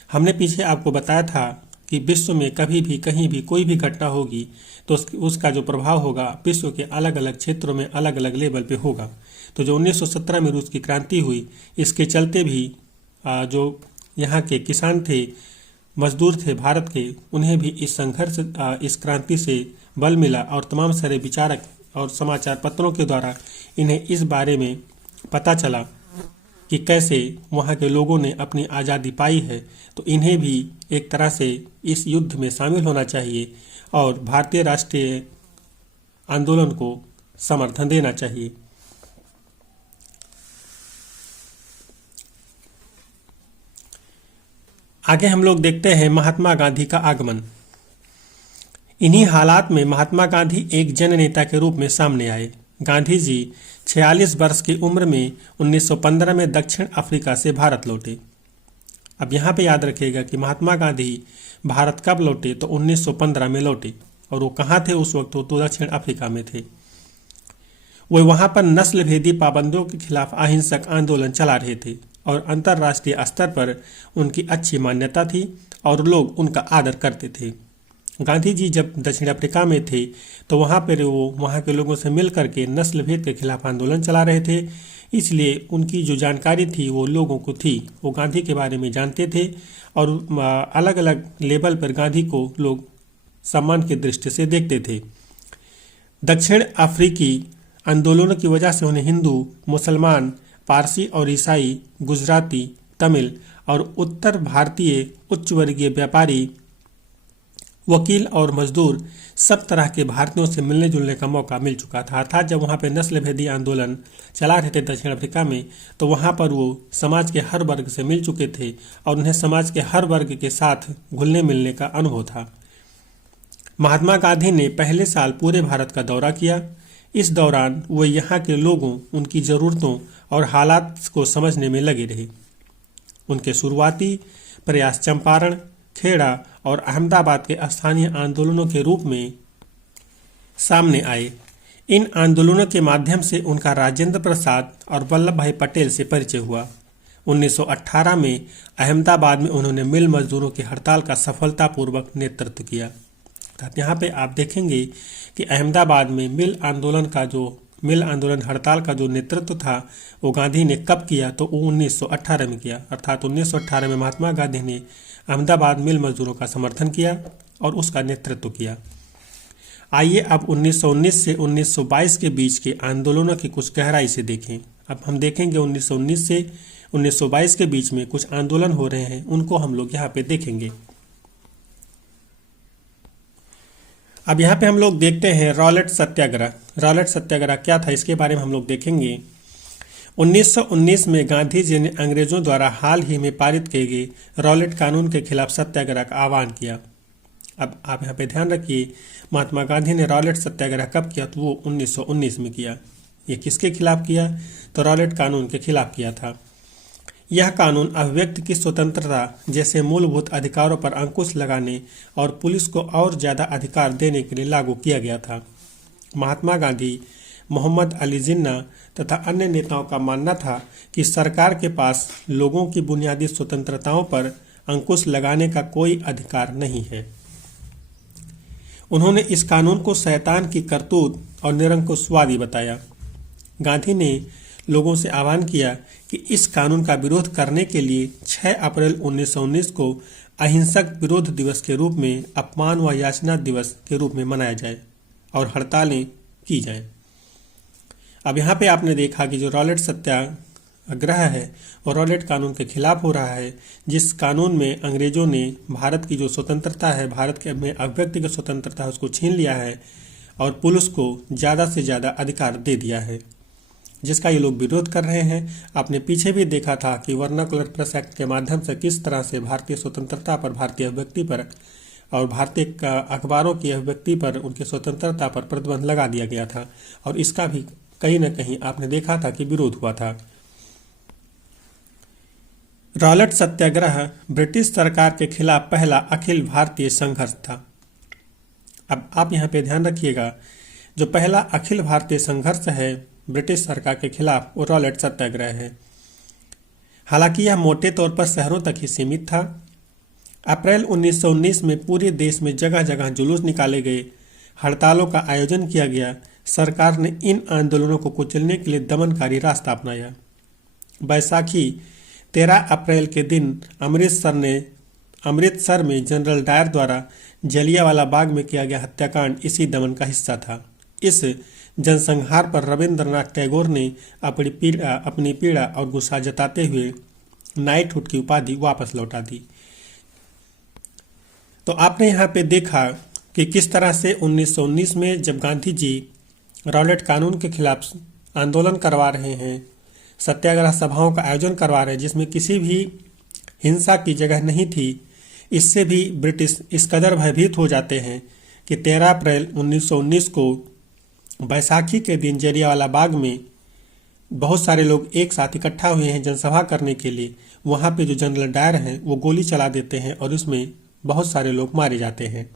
हमने पीछे आपको बताया था कि विश्व में कभी भी कहीं भी कोई भी घटना होगी तो उसका जो प्रभाव होगा विश्व के अलग अलग क्षेत्रों में अलग अलग लेवल पे होगा। तो जो 1917 में रूस की क्रांति हुई, इसके चलते भी जो यहाँ के किसान थे, मजदूर थे भारत के, उन्हें भी इस संघर्ष इस क्रांति से बल मिला और तमाम सारे विचारक और समाचार पत्रों के द्वारा इन्हें इस बारे में पता चला कि कैसे वहाँ के लोगों ने अपनी आज़ादी पाई है, तो इन्हें भी एक तरह से इस युद्ध में शामिल होना चाहिए और भारतीय राष्ट्रीय आंदोलन को समर्थन देना चाहिए। आगे हम लोग देखते हैं महात्मा गांधी का आगमन। इन्हीं हालात में महात्मा गांधी एक जननेता के रूप में सामने आए। गांधी जी 46 वर्ष की उम्र में 1915 में दक्षिण अफ्रीका से भारत लौटे। अब यहाँ पे याद रखिएगा कि महात्मा गांधी भारत कब लौटे, तो 1915 में लौटे। और वो कहाँ थे उस वक्त? तो दक्षिण अफ्रीका में थे। वो वहाँ पर नस्ल भेदी पाबंदियों के खिलाफ अहिंसक आंदोलन चला रहे थे और अंतर्राष्ट्रीय स्तर पर उनकी अच्छी मान्यता थी और लोग उनका आदर करते थे। गांधी जी जब दक्षिण अफ्रीका में थे तो वहाँ पर वो वहाँ के लोगों से मिल करके नस्ल भेद के खिलाफ आंदोलन चला रहे थे, इसलिए उनकी जो जानकारी थी वो लोगों को थी, वो गांधी के बारे में जानते थे और अलग अलग लेवल पर गांधी को लोग सम्मान की दृष्टि से देखते थे। दक्षिण अफ्रीकी आंदोलनों की वजह से उन्हें हिंदू, मुसलमान, पारसी और ईसाई, गुजराती, तमिल और उत्तर भारतीय उच्च वर्गीय व्यापारी, वकील और मजदूर सब तरह के भारतीयों से मिलने जुलने का मौका मिल चुका था। अर्थात जब वहाँ पे नस्ल भेदी आंदोलन चला रहे थे दक्षिण अफ्रीका में, तो वहाँ पर वो समाज के हर वर्ग से मिल चुके थे और उन्हें समाज के हर वर्ग के साथ घुलने मिलने का अनुभव था। महात्मा गांधी ने पहले साल पूरे भारत का दौरा किया। इस दौरान वे यहाँ के लोगों, उनकी ज़रूरतों और हालात को समझने में लगे रहे। उनके शुरुआती प्रयास चंपारण, खेड़ा और अहमदाबाद के स्थानीय आंदोलनों के रूप में सामने आए। इन आंदोलनों के माध्यम से उनका राजेंद्र प्रसाद और वल्लभ भाई पटेल से परिचय हुआ। 1918 में अहमदाबाद में उन्होंने मिल मजदूरों की हड़ताल का सफलतापूर्वक नेतृत्व किया। यहाँ पे आप देखेंगे कि अहमदाबाद में मिल आंदोलन हड़ताल का जो नेतृत्व था वो गांधी ने कब किया, तो वो 1918 में किया। अर्थात 1918 में महात्मा गांधी ने अहमदाबाद मिल मजदूरों का समर्थन किया और उसका नेतृत्व किया। आइए अब 1919 से 1922 के बीच के आंदोलनों की कुछ गहराई से देखें। अब हम देखेंगे 1919 से 1922 के बीच में कुछ आंदोलन हो रहे हैं, उनको हम लोग यहाँ पे देखेंगे। अब यहाँ पे हम लोग देखते हैं रॉलेट सत्याग्रह। रॉलेट सत्याग्रह क्या था, इसके बारे में हम लोग देखेंगे। 1919 में गांधी जी ने अंग्रेजों द्वारा हाल ही में पारित किए गए रॉलेट कानून के खिलाफ सत्याग्रह का आह्वान किया। अब आप यहाँ पे ध्यान रखिए, महात्मा गांधी ने रॉलेट सत्याग्रह कब किया, तो वो 1919 में किया। ये किसके खिलाफ किया, तो रॉलेट कानून के खिलाफ किया था। यह कानून अभिव्यक्ति की स्वतंत्रता जैसे मूलभूत अधिकारों पर अंकुश लगाने और पुलिस को और ज़्यादा अधिकार देने के लिए लागू किया गया था। महात्मा गांधी, मोहम्मद अली जिन्ना तथा अन्य नेताओं का मानना था कि सरकार के पास लोगों की बुनियादी स्वतंत्रताओं पर अंकुश लगाने का कोई अधिकार नहीं है। उन्होंने इस कानून को शैतान की करतूत और निरंकुशवादी बताया। गांधी ने लोगों से आह्वान किया कि इस कानून का विरोध करने के लिए 6 अप्रैल 1919 को अहिंसक विरोध दिवस के रूप में, अपमान व याचना दिवस के रूप में मनाया जाए और हड़तालें की जाएं। अब यहाँ पे आपने देखा कि जो रॉलेट सत्याग्रह है वो रॉलेट कानून के खिलाफ हो रहा है, जिस कानून में अंग्रेजों ने भारत की जो स्वतंत्रता है, भारत के में अभिव्यक्ति की स्वतंत्रता है, उसको छीन लिया है और पुलिस को ज़्यादा से ज़्यादा अधिकार दे दिया है, जिसका ये लोग विरोध कर रहे हैं। आपने पीछे भी देखा था कि वर्नाकुलर प्रेस एक्ट के माध्यम से किस तरह से भारतीय स्वतंत्रता पर, भारतीय अभिव्यक्ति पर और भारतीय अखबारों की अभिव्यक्ति पर, उनकी स्वतंत्रता पर प्रतिबंध लगा दिया गया था और इसका भी कहीं न कहीं आपने देखा था कि विरोध हुआ था। रॉलेट सत्याग्रह ब्रिटिश सरकार के खिलाफ पहला अखिल भारतीय संघर्ष था। अब आप यहाँ पे ध्यान रखिएगा, जो पहला अखिल भारतीय संघर्ष है ब्रिटिश सरकार के खिलाफ, वो रॉलेट सत्याग्रह है। हालांकि यह मोटे तौर पर शहरों तक ही सीमित था। अप्रैल 1919 में पूरे देश में जगह जगह जुलूस निकाले गए, हड़तालों का आयोजन किया गया। सरकार ने इन आंदोलनों को कुचलने के लिए दमनकारी रास्ता अपनाया। बैसाखी 13 अप्रैल के दिन अमृतसर में जनरल डायर द्वारा जलियांवाला बाग में किया गया हत्याकांड इसी दमन का हिस्सा था। इस जनसंहार पर रविंद्रनाथ टैगोर ने अपनी पीड़ा और गुस्सा जताते हुए नाइटहुड की उपाधि वापस लौटा दी। तो आपने यहाँ पे देखा कि किस तरह से 1919 में जब गांधी जी रॉलेट कानून के खिलाफ आंदोलन करवा रहे हैं, सत्याग्रह सभाओं का आयोजन करवा रहे हैं जिसमें किसी भी हिंसा की जगह नहीं थी, इससे भी ब्रिटिश इस कदर भयभीत हो जाते हैं कि 13 अप्रैल 1919 को बैसाखी के दिन जलियांवाला बाग में बहुत सारे लोग एक साथ इकट्ठा हुए हैं जनसभा करने के लिए। वहाँ पे जो जनरल डायर हैं वो गोली चला देते हैं और इसमें बहुत सारे लोग मारे जाते हैं।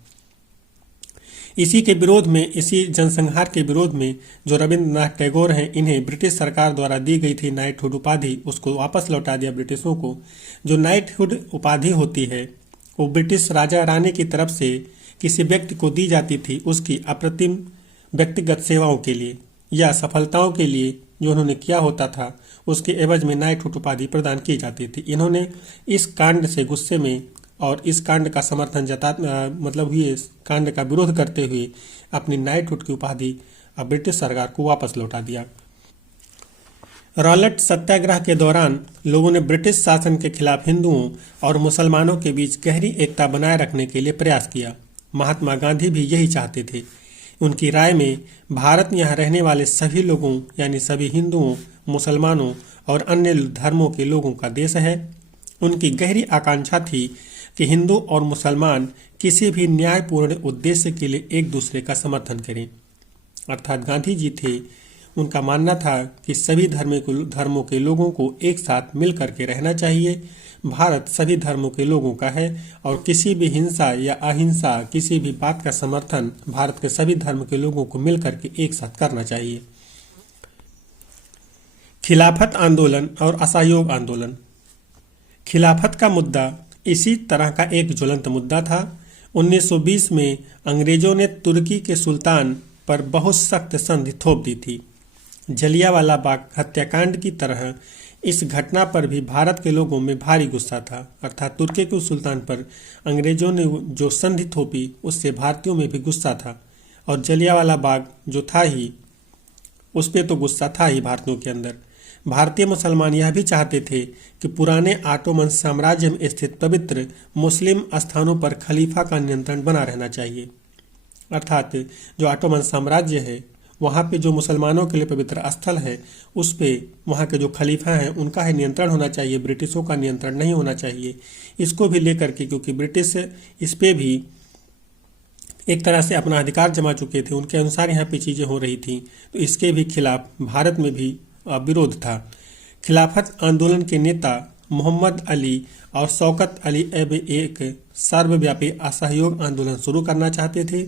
इसी के विरोध में, इसी जनसंहार के विरोध में जो रविंद्रनाथ टैगोर हैं, इन्हें ब्रिटिश सरकार द्वारा दी गई थी नाइटहुड उपाधि, उसको वापस लौटा दिया ब्रिटिशों को। जो नाइटहुड उपाधि होती है वो ब्रिटिश राजा रानी की तरफ से किसी व्यक्ति को दी जाती थी उसकी अप्रतिम व्यक्तिगत सेवाओं के लिए या सफलताओं के लिए जो उन्होंने किया होता था, उसके एवज में नाइटहुड उपाधि प्रदान की जाती थी। इन्होंने इस कांड से गुस्से में और इस कांड का समर्थन इस कांड का विरोध करते हुए अपनी नाइटहुड की उपाधि ब्रिटिश सरकार को वापस लौटा दिया। रॉलेट सत्याग्रह के दौरान लोगों ने ब्रिटिश शासन के खिलाफ हिंदुओं और मुसलमानों के बीच गहरी एकता बनाए रखने के लिए प्रयास किया। महात्मा गांधी भी यही चाहते थे। उनकी राय में भारत यहाँ रहने वाले सभी लोगों यानी सभी हिंदुओं, मुसलमानों और अन्य धर्मों के लोगों का देश है। उनकी गहरी आकांक्षा थी कि हिंदू और मुसलमान किसी भी न्यायपूर्ण उद्देश्य के लिए एक दूसरे का समर्थन करें। अर्थात गांधी जी थे, उनका मानना था कि सभी धर्मों के लोगों को एक साथ मिल करके रहना चाहिए। भारत सभी धर्मों के लोगों का है और किसी भी हिंसा या अहिंसा, किसी भी बात का समर्थन भारत के सभी धर्म के लोगों को मिल करके एक साथ करना चाहिए। खिलाफत आंदोलन और असहयोग आंदोलन। खिलाफत का मुद्दा इसी तरह का एक ज्वलंत मुद्दा था। 1920 में अंग्रेजों ने तुर्की के सुल्तान पर बहुत सख्त संधि थोप दी थी। जलियांवाला बाग हत्याकांड की तरह इस घटना पर भी भारत के लोगों में भारी गुस्सा था। अर्थात तुर्की के सुल्तान पर अंग्रेजों ने जो संधि थोपी उससे भारतीयों में भी गुस्सा था, और जलियांवाला बाग जो था ही, उस पर तो गुस्सा था ही भारतीयों के अंदर। भारतीय मुसलमान यह भी चाहते थे कि पुराने ऑटोमन साम्राज्य में स्थित पवित्र मुस्लिम स्थानों पर खलीफा का नियंत्रण बना रहना चाहिए। अर्थात जो ऑटोमन साम्राज्य है, वहाँ पे जो मुसलमानों के लिए पवित्र स्थल है, उस पे वहाँ के जो खलीफा हैं उनका ही नियंत्रण होना चाहिए, ब्रिटिशों का नियंत्रण नहीं होना चाहिए। इसको भी लेकर के, क्योंकि ब्रिटिश इस पे भी एक तरह से अपना अधिकार जमा चुके थे, उनके अनुसार यहाँ पे चीज़ें हो रही थी, तो इसके भी खिलाफ भारत में भी विरोध था। खिलाफत आंदोलन के नेता मोहम्मद अली और शौकत अली अब एक सर्वव्यापी असहयोग आंदोलन शुरू करना चाहते थे।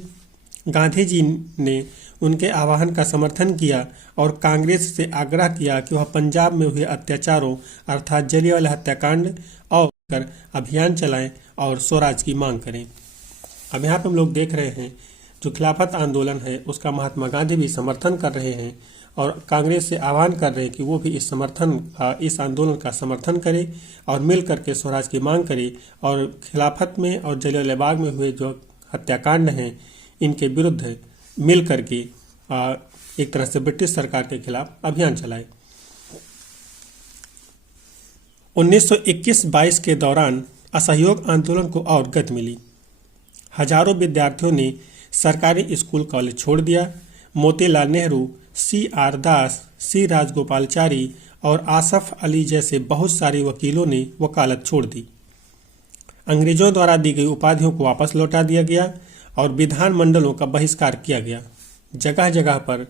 गांधी जी ने उनके आह्वान का समर्थन किया और कांग्रेस से आग्रह किया कि वह पंजाब में हुए अत्याचारों अर्थात जलियांवाला हत्याकांड और अभियान चलाएं और स्वराज की मांग करें। अब यहाँ पर हम लोग देख रहे हैं जो खिलाफत आंदोलन है उसका महात्मा गांधी भी समर्थन कर रहे हैं और कांग्रेस से आह्वान कर रहे हैं कि वो भी इस आंदोलन का समर्थन करे और मिल करके स्वराज की मांग करे और खिलाफत में और जलियांवाला बाग में हुए जो हत्याकांड हैं इनके विरुद्ध मिल करके एक तरह से ब्रिटिश सरकार के खिलाफ अभियान चलाए। 1921-22 के दौरान असहयोग आंदोलन को और गति मिली। हजारों विद्यार्थियों ने सरकारी स्कूल कॉलेज छोड़ दिया। मोतीलाल नेहरू, C.R. दास, C. राजगोपालचारी और आसफ अली जैसे बहुत सारे वकीलों ने वकालत छोड़ दी। अंग्रेजों द्वारा दी गई उपाधियों को वापस लौटा दिया गया और विधान मंडलों का बहिष्कार किया गया। जगह जगह पर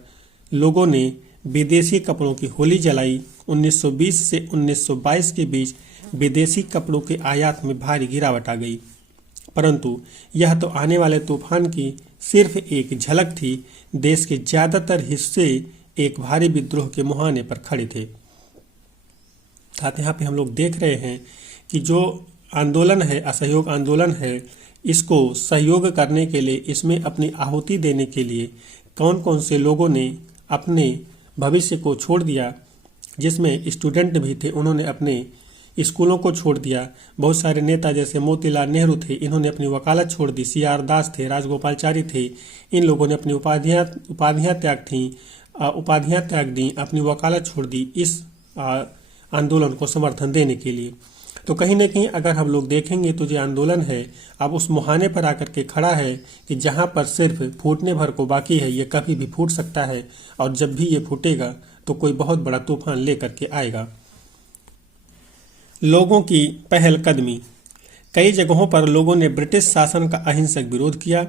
लोगों ने विदेशी कपड़ों की होली जलाई। 1920 से 1922 के बीच विदेशी कपड़ों के आयात में भारी गिरावट आ गई, परंतु यह तो आने वाले तूफान की सिर्फ एक झलक थी। देश के ज्यादातर हिस्से एक भारी विद्रोह के मुहाने पर खड़े थे। साथ यहाँ पे हम लोग देख रहे हैं कि जो आंदोलन है, असहयोग आंदोलन है, इसको सहयोग करने के लिए, इसमें अपनी आहुति देने के लिए कौन कौन से लोगों ने अपने भविष्य को छोड़ दिया। जिसमें स्टूडेंट भी थे, उन्होंने अपने स्कूलों को छोड़ दिया। बहुत सारे नेता जैसे मोतीलाल नेहरू थे, इन्होंने अपनी वकालत छोड़ दी। C.R. दास थे, राजगोपालचारी थे, इन लोगों ने अपनी उपाधियां त्याग दी, अपनी वकालत छोड़ दी इस आंदोलन को समर्थन देने के लिए। तो कहीं ना कहीं अगर हम लोग देखेंगे तो जो आंदोलन है अब उस मुहाने पर आकर के खड़ा है कि जहां पर सिर्फ फूटने भर को बाकी है, ये कभी भी फूट सकता है और जब भी ये फूटेगा तो कोई बहुत बड़ा तूफान लेकर के आएगा। लोगों की पहलकदमी। कई जगहों पर लोगों ने ब्रिटिश शासन का अहिंसक विरोध किया,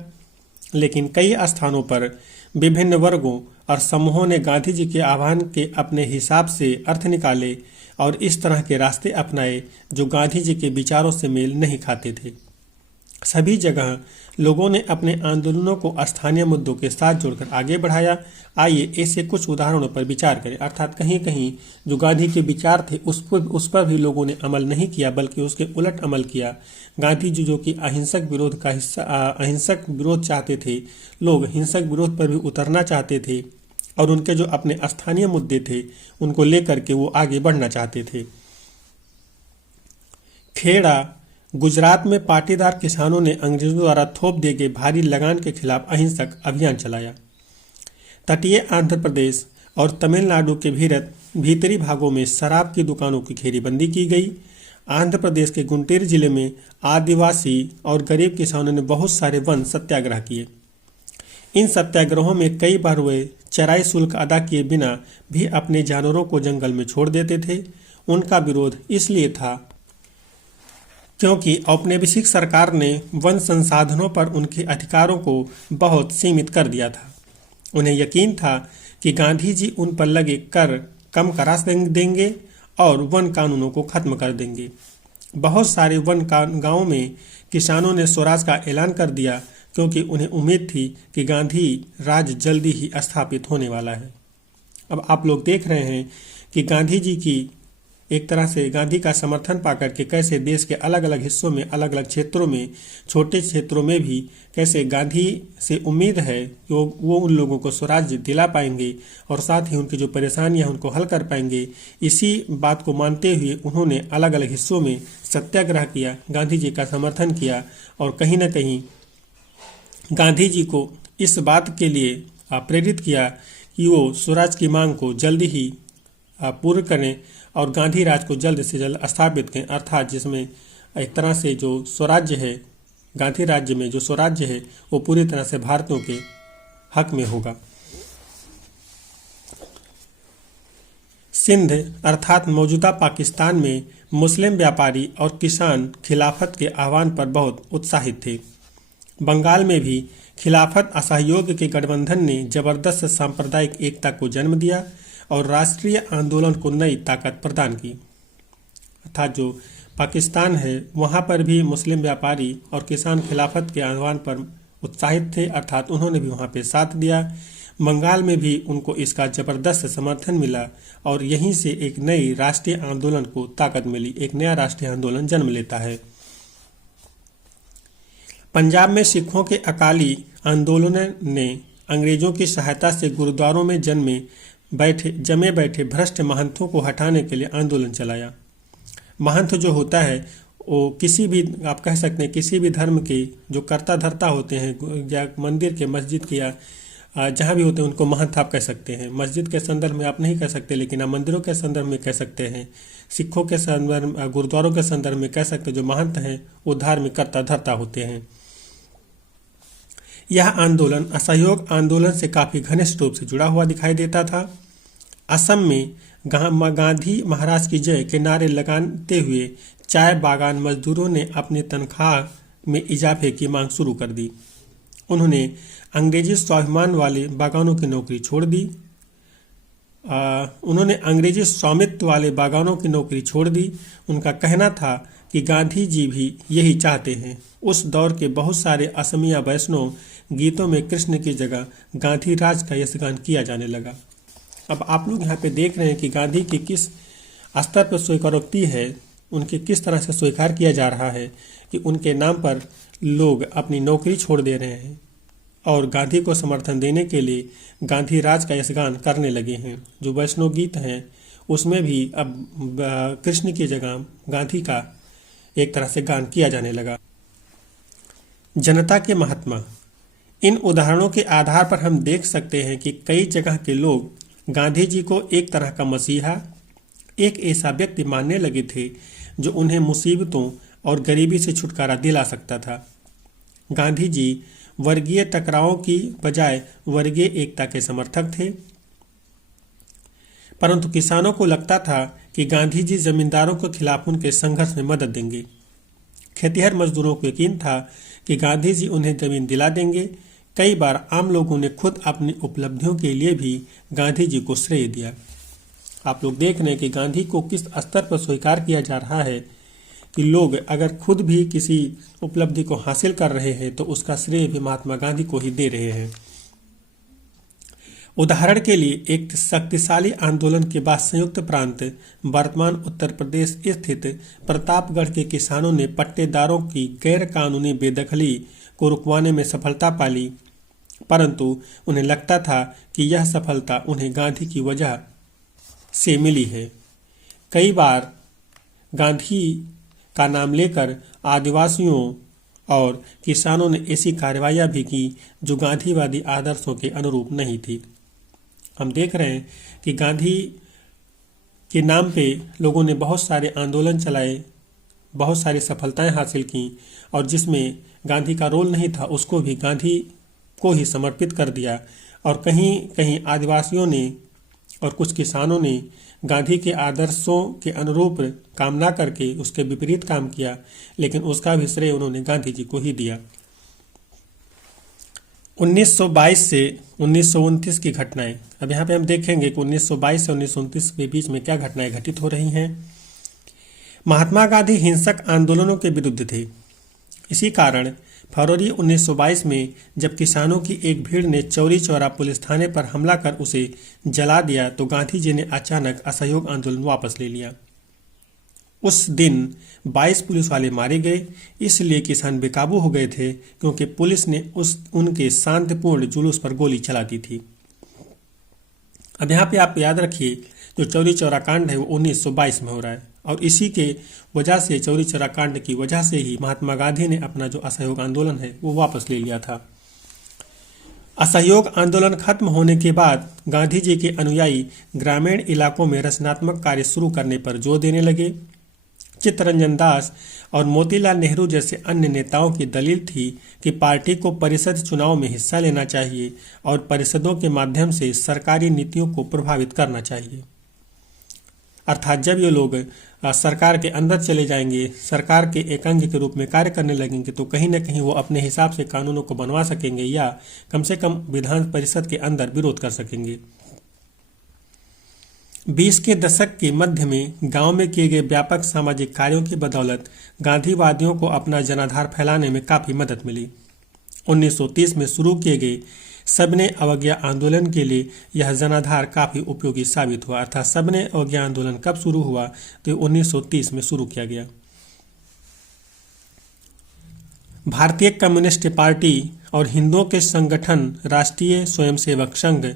लेकिन कई स्थानों पर विभिन्न वर्गों और समूहों ने गांधी जी के आह्वान के अपने हिसाब से अर्थ निकाले और इस तरह के रास्ते अपनाए जो गांधी जी के विचारों से मेल नहीं खाते थे। सभी जगह लोगों ने अपने आंदोलनों को स्थानीय मुद्दों के साथ जोड़कर आगे बढ़ाया। आइए ऐसे कुछ उदाहरणों पर विचार करें। अर्थात कहीं कहीं जो गांधी के विचार थे उस पर भी लोगों ने अमल नहीं किया, बल्कि उसके उलट अमल किया। गांधी जी जो कि अहिंसक विरोध चाहते थे, लोग हिंसक विरोध पर भी उतरना चाहते थे और उनके जो अपने स्थानीय मुद्दे थे उनको लेकर के वो आगे बढ़ना चाहते थे। खेड़ा, गुजरात में पाटीदार किसानों ने अंग्रेजों द्वारा थोप दिए गए भारी लगान के खिलाफ अहिंसक अभियान चलाया। तटीय आंध्र प्रदेश और तमिलनाडु के भीतरी भागों में शराब की दुकानों की घेरीबंदी की गई। आंध्र प्रदेश के गुंटूर जिले में आदिवासी और गरीब किसानों ने बहुत सारे वन सत्याग्रह किए। इन सत्याग्रहों में कई बार वे चराई शुल्क अदा किए बिना भी अपने जानवरों को जंगल में छोड़ देते थे। उनका विरोध इसलिए था क्योंकि औपनिवेशिक सरकार ने वन संसाधनों पर उनके अधिकारों को बहुत सीमित कर दिया था। उन्हें यकीन था कि गांधी जी उन पर लगे कर कम करा देंगे और वन कानूनों को खत्म कर देंगे। बहुत सारे गांवों में किसानों ने स्वराज का ऐलान कर दिया, क्योंकि उन्हें उम्मीद थी कि गांधी राज जल्दी ही स्थापित होने वाला है। अब आप लोग देख रहे हैं कि गांधी जी की एक तरह से गांधी का समर्थन पाकर के कैसे देश के अलग अलग हिस्सों में, अलग अलग क्षेत्रों में, छोटे क्षेत्रों में भी कैसे गांधी से उम्मीद है कि वो उन लोगों को स्वराज दिला पाएंगे और साथ ही उनकी जो परेशानियां उनको हल कर पाएंगे। इसी बात को मानते हुए उन्होंने अलग अलग हिस्सों में सत्याग्रह किया, गांधी जी का समर्थन किया और कहीं ना कहीं गांधी जी को इस बात के लिए प्रेरित किया कि वो स्वराज की मांग को जल्दी ही पूर्ण करें और गांधी राज को जल्द से जल्द स्थापित करें, अर्थात जिसमें एक तरह से जो स्वराज्य है, गांधी राज्य में जो स्वराज्य है वो पूरी तरह से भारतीयों के हक में होगा। सिंध अर्थात मौजूदा पाकिस्तान में मुस्लिम व्यापारी और किसान खिलाफत के आह्वान पर बहुत उत्साहित थे। बंगाल में भी खिलाफत असहयोग के गठबंधन ने जबरदस्त सांप्रदायिक एकता को जन्म दिया और राष्ट्रीय आंदोलन को नई ताकत प्रदान की। अर्थात जो पाकिस्तान है वहाँ पर भी मुस्लिम व्यापारी और किसान खिलाफत के आह्वान पर उत्साहित थे, अर्थात उन्होंने भी वहाँ पे साथ दिया। बंगाल में भी उनको इसका जबरदस्त समर्थन मिला और यहीं से एक नई राष्ट्रीय आंदोलन को ताकत मिली, एक नया राष्ट्रीय आंदोलन जन्म लेता है। पंजाब में सिखों के अकाली आंदोलन ने अंग्रेजों की सहायता से गुरुद्वारों में जमे बैठे भ्रष्ट महंतों को हटाने के लिए आंदोलन चलाया। महंत जो होता है वो किसी भी, आप कह सकते हैं किसी भी धर्म के जो कर्ता धर्ता होते हैं, या मंदिर के, मस्जिद के, या जहाँ भी होते हैं उनको महंत आप कह सकते हैं। मस्जिद के संदर्भ में आप नहीं कह सकते, लेकिन आप मंदिरों के संदर्भ में कह सकते हैं। सिखों के संदर्भ, गुरुद्वारों के संदर्भ में कह सकते हैं जो महंत हैं वो धार्मिक कर्ता धर्ता होते हैं। यह आंदोलन असहयोग आंदोलन से काफी घनिष्ठ रूप से जुड़ा हुआ दिखाई देता था। असम में गांधी महाराज की जय के नारे लगाते हुए चाय बागान मजदूरों ने अपनी तनख्वाह में इजाफे की मांग शुरू कर दी। उन्होंने अंग्रेजी स्वाभिमान वाले बागानों की नौकरी छोड़ दी। उन्होंने अंग्रेजी स्वामित्व वाले बागानों की नौकरी छोड़ दी। उनका कहना था कि गांधी जी भी यही चाहते हैं। उस दौर के बहुत सारे असमिया वैष्णव गीतों में कृष्ण की जगह गांधी राज का यशगान किया जाने लगा। अब आप लोग यहाँ पे देख रहे हैं कि गांधी की किस स्तर पर स्वीकारोक्ति है, उनके किस तरह से स्वीकार किया जा रहा है कि उनके नाम पर लोग अपनी नौकरी छोड़ दे रहे हैं और गांधी को समर्थन देने के लिए गांधी राज का यशगान करने लगे हैं। जो वैष्णव गीत हैं उसमें भी अब कृष्ण की जगह गांधी का एक तरह से गान किया जाने लगा। जनता के महात्मा, इन उदाहरणों के आधार पर हम देख सकते हैं कि कई जगह के लोग गांधी जी को एक तरह का मसीहा, एक ऐसा व्यक्ति मानने लगे थे जो उन्हें मुसीबतों और गरीबी से छुटकारा दिला सकता था। गांधी जी वर्गीय टकरावों की बजाय वर्गीय एकता के समर्थक थे, परंतु किसानों को लगता था कि गांधी जी जमींदारों के खिलाफ उनके संघर्ष में मदद देंगे। खेतिहर मजदूरों को यकीन था कि गांधी जी उन्हें जमीन दिला देंगे। कई बार आम लोगों ने खुद अपनी उपलब्धियों के लिए भी गांधी जी को श्रेय दिया। आप लोग देख रहे हैं कि गांधी को किस स्तर पर स्वीकार किया जा रहा है कि लोग अगर खुद भी किसी उपलब्धि को हासिल कर रहे हैं तो उसका श्रेय भी महात्मा गांधी को ही दे रहे हैं। उदाहरण के लिए एक शक्तिशाली आंदोलन के बाद संयुक्त प्रांत वर्तमान उत्तर प्रदेश स्थित प्रतापगढ़ के किसानों ने पट्टेदारों की गैर कानूनी बेदखली को रुकवाने में सफलता पाली, परंतु उन्हें लगता था कि यह सफलता उन्हें गांधी की वजह से मिली है। कई बार गांधी का नाम लेकर आदिवासियों और किसानों ने ऐसी कार्रवाइयां भी की जो गांधीवादी आदर्शों के अनुरूप नहीं थी। हम देख रहे हैं कि गांधी के नाम पे लोगों ने बहुत सारे आंदोलन चलाए, बहुत सारी सफलताएं हासिल की और जिसमें गांधी का रोल नहीं था उसको भी गांधी को ही समर्पित कर दिया। और कहीं कहीं आदिवासियों ने और कुछ किसानों ने गांधी के आदर्शों के अनुरूप काम ना करके उसके विपरीत काम किया, लेकिन उसका भी श्रेय उन्होंने गांधी जी को ही दिया। 1922 से 1929 की घटनाएं। अब यहाँ पे हम देखेंगे कि 1922 से 1929 के बीच में क्या घटनाएं घटित हो रही हैं। महात्मा गांधी हिंसक आंदोलनों के विरुद्ध थे। इसी कारण फरवरी 1922 में जब किसानों की एक भीड़ ने चौरी चौरा पुलिस थाने पर हमला कर उसे जला दिया तो गांधी जी ने अचानक असहयोग आंदोलन वापस ले लिया। उस दिन 22 पुलिस वाले मारे गए, इसलिए किसान बेकाबू हो गए थे क्योंकि पुलिस ने उनके शांतिपूर्ण जुलूस पर गोली चला दी थी। अब यहाँ पे आप याद रखिए, जो चौरी चौरा कांड है वो 1922 में हो रहा है और इसी के वजह से, चौरी चौरा कांड की वजह से ही महात्मा गांधी ने अपना जो असहयोग आंदोलन है वो वापस ले लिया था। असहयोग आंदोलन खत्म होने के बाद गांधी जी के अनुयायी ग्रामीण इलाकों में रचनात्मक कार्य शुरू करने पर जोर देने लगे। चित्तरंजन दास और मोतीलाल नेहरू जैसे अन्य नेताओं की दलील थी कि पार्टी को परिषद चुनाव में हिस्सा लेना चाहिए और परिषदों के माध्यम से सरकारी नीतियों को प्रभावित करना चाहिए। अर्थात जब ये लोग सरकार के अंदर चले जाएंगे, सरकार के एक अंग के रूप में कार्य करने लगेंगे, तो कहीं ना कहीं वो अपने हिसाब से कानूनों को बनवा सकेंगे या कम से कम विधान परिषद के अंदर विरोध कर सकेंगे। 20 के दशक के मध्य में गांव में किए गए व्यापक सामाजिक कार्यों की बदौलत गांधीवादियों को अपना जनाधार फैलाने में काफी मदद मिली। 1930 में शुरू किए गए सबने अवज्ञा आंदोलन के लिए यह जनाधार काफी उपयोगी साबित हुआ। अर्थात सबने अवज्ञा आंदोलन कब शुरू हुआ, तो 1930 में शुरू किया गया। भारतीय कम्युनिस्ट पार्टी और हिंदुओं के संगठन राष्ट्रीय स्वयंसेवक संघ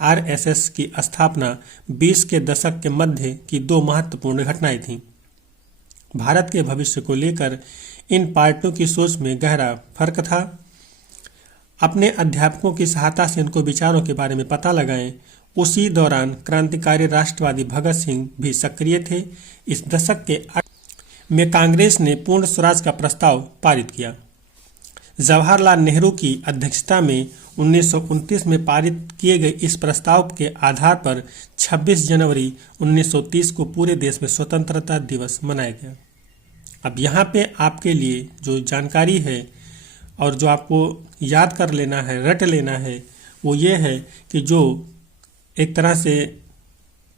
आरएसएस की स्थापना 20 के दशक के मध्य की दो महत्वपूर्ण घटनाएं थीं। भारत के भविष्य को लेकर इन पार्टियों की सोच में गहरा फर्क था। अपने अध्यापकों की सहायता से इनको विचारों के बारे में पता लगाएं। उसी दौरान क्रांतिकारी राष्ट्रवादी भगत सिंह भी सक्रिय थे। इस दशक के में कांग्रेस ने पूर्ण स्वराज का प्रस्ताव पारित किया। जवाहरलाल नेहरू की अध्यक्षता में 1929 में पारित किए गए इस प्रस्ताव के आधार पर 26 जनवरी 1930 को पूरे देश में स्वतंत्रता दिवस मनाया गया। अब यहाँ पे आपके लिए जो जानकारी है और जो आपको याद कर लेना है, रट लेना है, वो ये है कि जो एक तरह से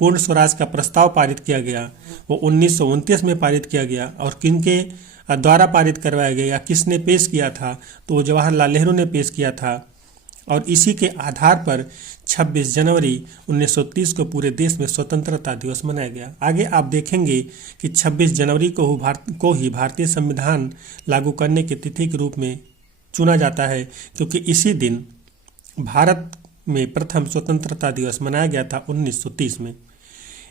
पूर्ण स्वराज का प्रस्ताव पारित किया गया वो 1929 में पारित किया गया और किनके द्वारा पारित करवाया गया या किसने पेश किया था, तो वो जवाहरलाल नेहरू ने पेश किया था और इसी के आधार पर 26 जनवरी 1930 को पूरे देश में स्वतंत्रता दिवस मनाया गया। आगे आप देखेंगे कि 26 जनवरी को ही भारतीय संविधान लागू करने की तिथि के रूप में चुना जाता है, क्योंकि इसी दिन भारत में प्रथम स्वतंत्रता दिवस मनाया गया था 1930 में।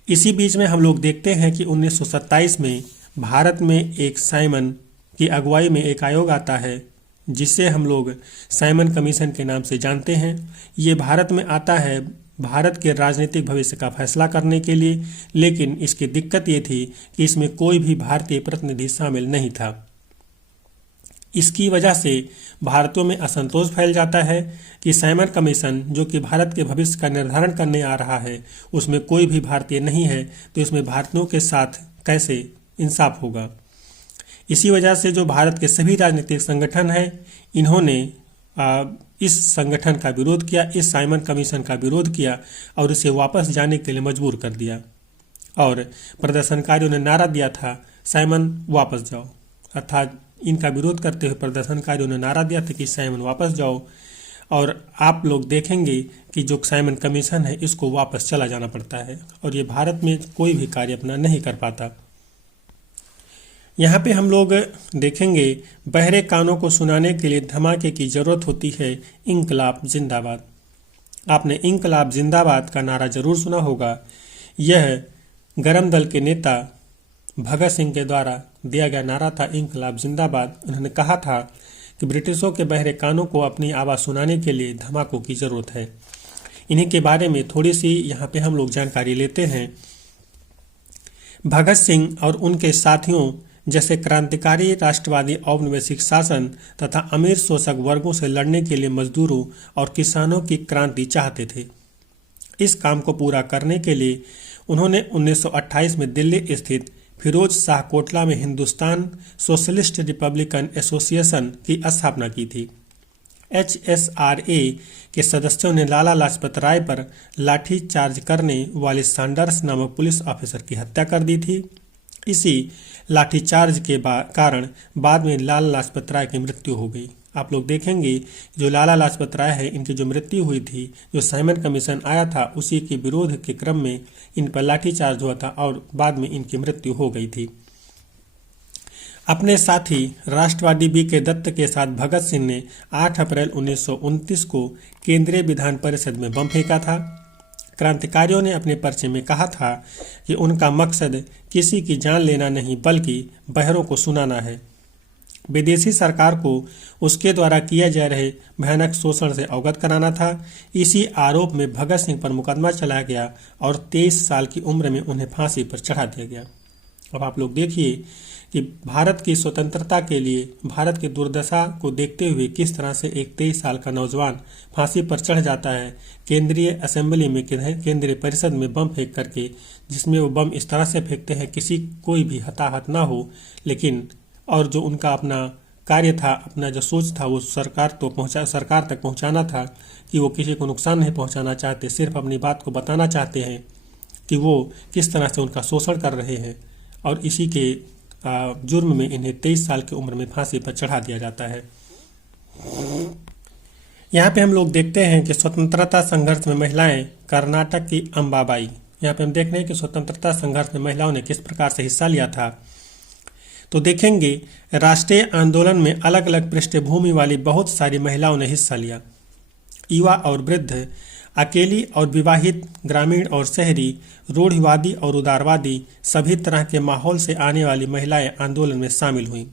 इसी बीच में हम लोग देखते हैं कि 1927 में भारत में एक साइमन की अगुवाई में एक आयोग आता है जिसे हम लोग साइमन कमीशन के नाम से जानते हैं। ये भारत में आता है भारत के राजनीतिक भविष्य का फैसला करने के लिए, लेकिन इसकी दिक्कत ये थी कि इसमें कोई भी भारतीय प्रतिनिधि शामिल नहीं था। इसकी वजह से भारतीयों में असंतोष फैल जाता है कि साइमन कमीशन जो कि भारत के भविष्य का निर्धारण करने आ रहा है उसमें कोई भी भारतीय नहीं है, तो इसमें भारतीयों के साथ कैसे इंसाफ होगा। इसी वजह से जो भारत के सभी राजनीतिक संगठन हैं इन्होंने इस संगठन का विरोध किया, इस साइमन कमीशन का विरोध किया और इसे वापस जाने के लिए मजबूर कर दिया और प्रदर्शनकारियों ने नारा दिया था, साइमन वापस जाओ। अर्थात इनका विरोध करते हुए प्रदर्शनकारियों ने नारा दिया था कि साइमन वापस जाओ, और आप लोग देखेंगे कि जो साइमन कमीशन है इसको वापस चला जाना पड़ता है और ये भारत में कोई भी कार्य अपना नहीं कर पाता। यहाँ पे हम लोग देखेंगे बहरे कानों को सुनाने के लिए धमाके की जरूरत होती है, इंकलाब जिंदाबाद। आपने इंकलाब जिंदाबाद का नारा जरूर सुना होगा। यह गरम दल के नेता भगत सिंह के द्वारा दिया गया नारा था, इंकलाब जिंदाबाद। उन्होंने कहा था कि ब्रिटिशों के बहरे कानों को अपनी आवाज़ सुनाने के लिए धमाकों की ज़रूरत है। इन्हीं के बारे में थोड़ी सी यहाँ पे हम लोग जानकारी लेते हैं। भगत सिंह और उनके साथियों जैसे क्रांतिकारी राष्ट्रवादी औपनिवेशिक शासन तथा अमीर शोषक वर्गों से लड़ने के लिए मजदूरों और किसानों की क्रांति चाहते थे। इस काम को पूरा करने के लिए उन्होंने 1928 में दिल्ली स्थित फिरोज शाह कोटला में हिंदुस्तान सोशलिस्ट रिपब्लिकन एसोसिएशन की स्थापना की थी। HSRA के सदस्यों ने लाला लाजपत राय पर लाठीचार्ज करने वाले सैंडर्स नामक पुलिस ऑफिसर की हत्या कर दी थी। इसी लाठीचार्ज के कारण बाद में लाला लाजपत राय की मृत्यु हो गई। आप लोग देखेंगे जो लाला लाजपत राय है, इनकी जो मृत्यु हुई थी, जो साइमन कमीशन आया था उसी के विरोध के क्रम में इन पर लाठीचार्ज हुआ था और बाद में इनकी मृत्यु हो गई थी। अपने साथी राष्ट्रवादी B.K. दत्त के साथ भगत सिंह ने 8 अप्रैल 1929 को केंद्रीय विधान परिषद में बम फेंका था। क्रांतिकारियों ने अपने पर्चे में कहा था कि उनका मकसद किसी की जान लेना नहीं बल्कि बहरों को सुनाना है। विदेशी सरकार को उसके द्वारा किए जा रहे भयानक शोषण से अवगत कराना था। इसी आरोप में भगत सिंह पर मुकदमा चलाया गया और 23 साल की उम्र में उन्हें फांसी पर चढ़ा दिया गया। अब आप लोग देखिए कि भारत की स्वतंत्रता के लिए भारत की दुर्दशा को देखते हुए किस तरह से एक 23 साल का नौजवान फांसी पर चढ़ जाता है केंद्रीय असेंबली में, केंद्रीय परिषद में बम फेंक करके, जिसमें वो बम इस तरह से फेंकते हैं किसी कोई भी हताहत ना हो, लेकिन और जो उनका अपना कार्य था, अपना जो सोच था वो सरकार तक पहुंचाना था कि वो किसी को नुकसान नहीं पहुंचाना चाहते, सिर्फ अपनी बात को बताना चाहते हैं कि वो किस तरह से उनका शोषण कर रहे हैं और इसी के जुर्म में इन्हें 23 साल की उम्र में फांसी पर चढ़ा दिया जाता है। यहाँ पे हम लोग देखते हैं कि स्वतंत्रता संघर्ष में महिलाएं, कर्नाटक की अंबाबाई, यहाँ पे हम देख रहे हैं कि स्वतंत्रता संघर्ष में महिलाओं ने किस प्रकार से हिस्सा लिया था। तो देखेंगे राष्ट्रीय आंदोलन में अलग अलग पृष्ठभूमि वाली बहुत सारी महिलाओं ने हिस्सा लिया। युवा और वृद्ध, अकेली और विवाहित, ग्रामीण और शहरी, रूढ़िवादी और उदारवादी, सभी तरह के माहौल से आने वाली महिलाएं आंदोलन में शामिल हुईं।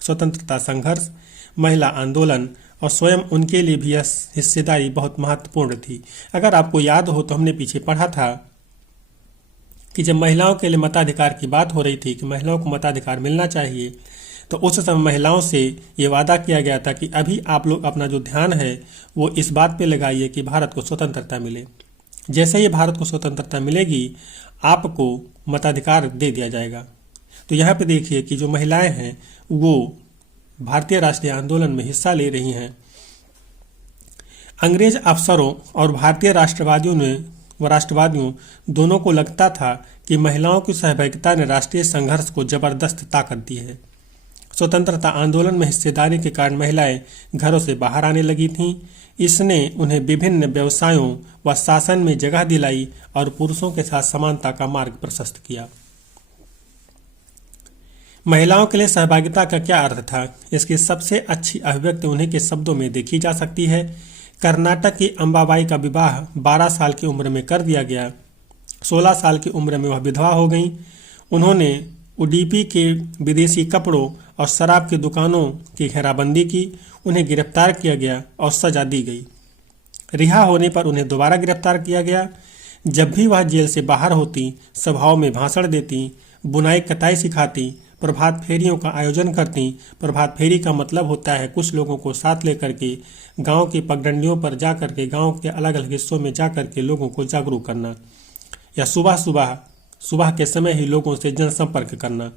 स्वतंत्रता संघर्ष, महिला आंदोलन और स्वयं उनके लिए भी यह हिस्सेदारी बहुत महत्वपूर्ण थी। अगर आपको याद हो तो हमने पीछे पढ़ा था कि जब महिलाओं के लिए मताधिकार की बात हो रही थी कि महिलाओं को मताधिकार मिलना चाहिए, तो उस समय महिलाओं से ये वादा किया गया था कि अभी आप लोग अपना जो ध्यान है वो इस बात पे लगाइए कि भारत को स्वतंत्रता मिले। जैसे ही भारत को स्वतंत्रता मिलेगी आपको मताधिकार दे दिया जाएगा। तो यहाँ पे देखिए कि जो महिलाएं हैं वो भारतीय राष्ट्रीय आंदोलन में हिस्सा ले रही हैं। अंग्रेज अफसरों और भारतीय राष्ट्रवादियों दोनों को लगता था कि महिलाओं की सहभागिता ने राष्ट्रीय संघर्ष को जबरदस्त ताकत दी है। स्वतंत्रता आंदोलन में हिस्सेदारी के कारण महिलाएं घरों से बाहर आने लगी थीं। इसने उन्हें विभिन्न व्यवसायों व शासन में जगह दिलाई और पुरुषों के साथ समानता का मार्ग प्रशस्त किया। महिलाओं के लिए सहभागिता का क्या अर्थ था? इसकी सबसे अच्छी अभिव्यक्ति उन्हीं के शब्दों में देखी जा सकती है। कर्नाटक की अंबाबाई का विवाह 12 साल की उम्र में कर दिया गया। 16 साल की उम्र में वह विधवा हो गईं। उन्होंने उडुपी के विदेशी कपड़ों और शराब की दुकानों की घेराबंदी की। उन्हें गिरफ्तार किया गया और सजा दी गई। रिहा होने पर उन्हें दोबारा गिरफ्तार किया गया। जब भी वह जेल से बाहर होती, सभाओं में भाषण देती, बुनाई कताई सिखाती, प्रभात फेरियों का आयोजन करती। प्रभात फेरी का मतलब होता है कुछ लोगों को साथ लेकर के गांव की पगडंडियों पर जा करके, गांव के अलग अलग हिस्सों में जा करके लोगों को जागरूक करना, या सुबह के समय ही लोगों से जनसंपर्क करना।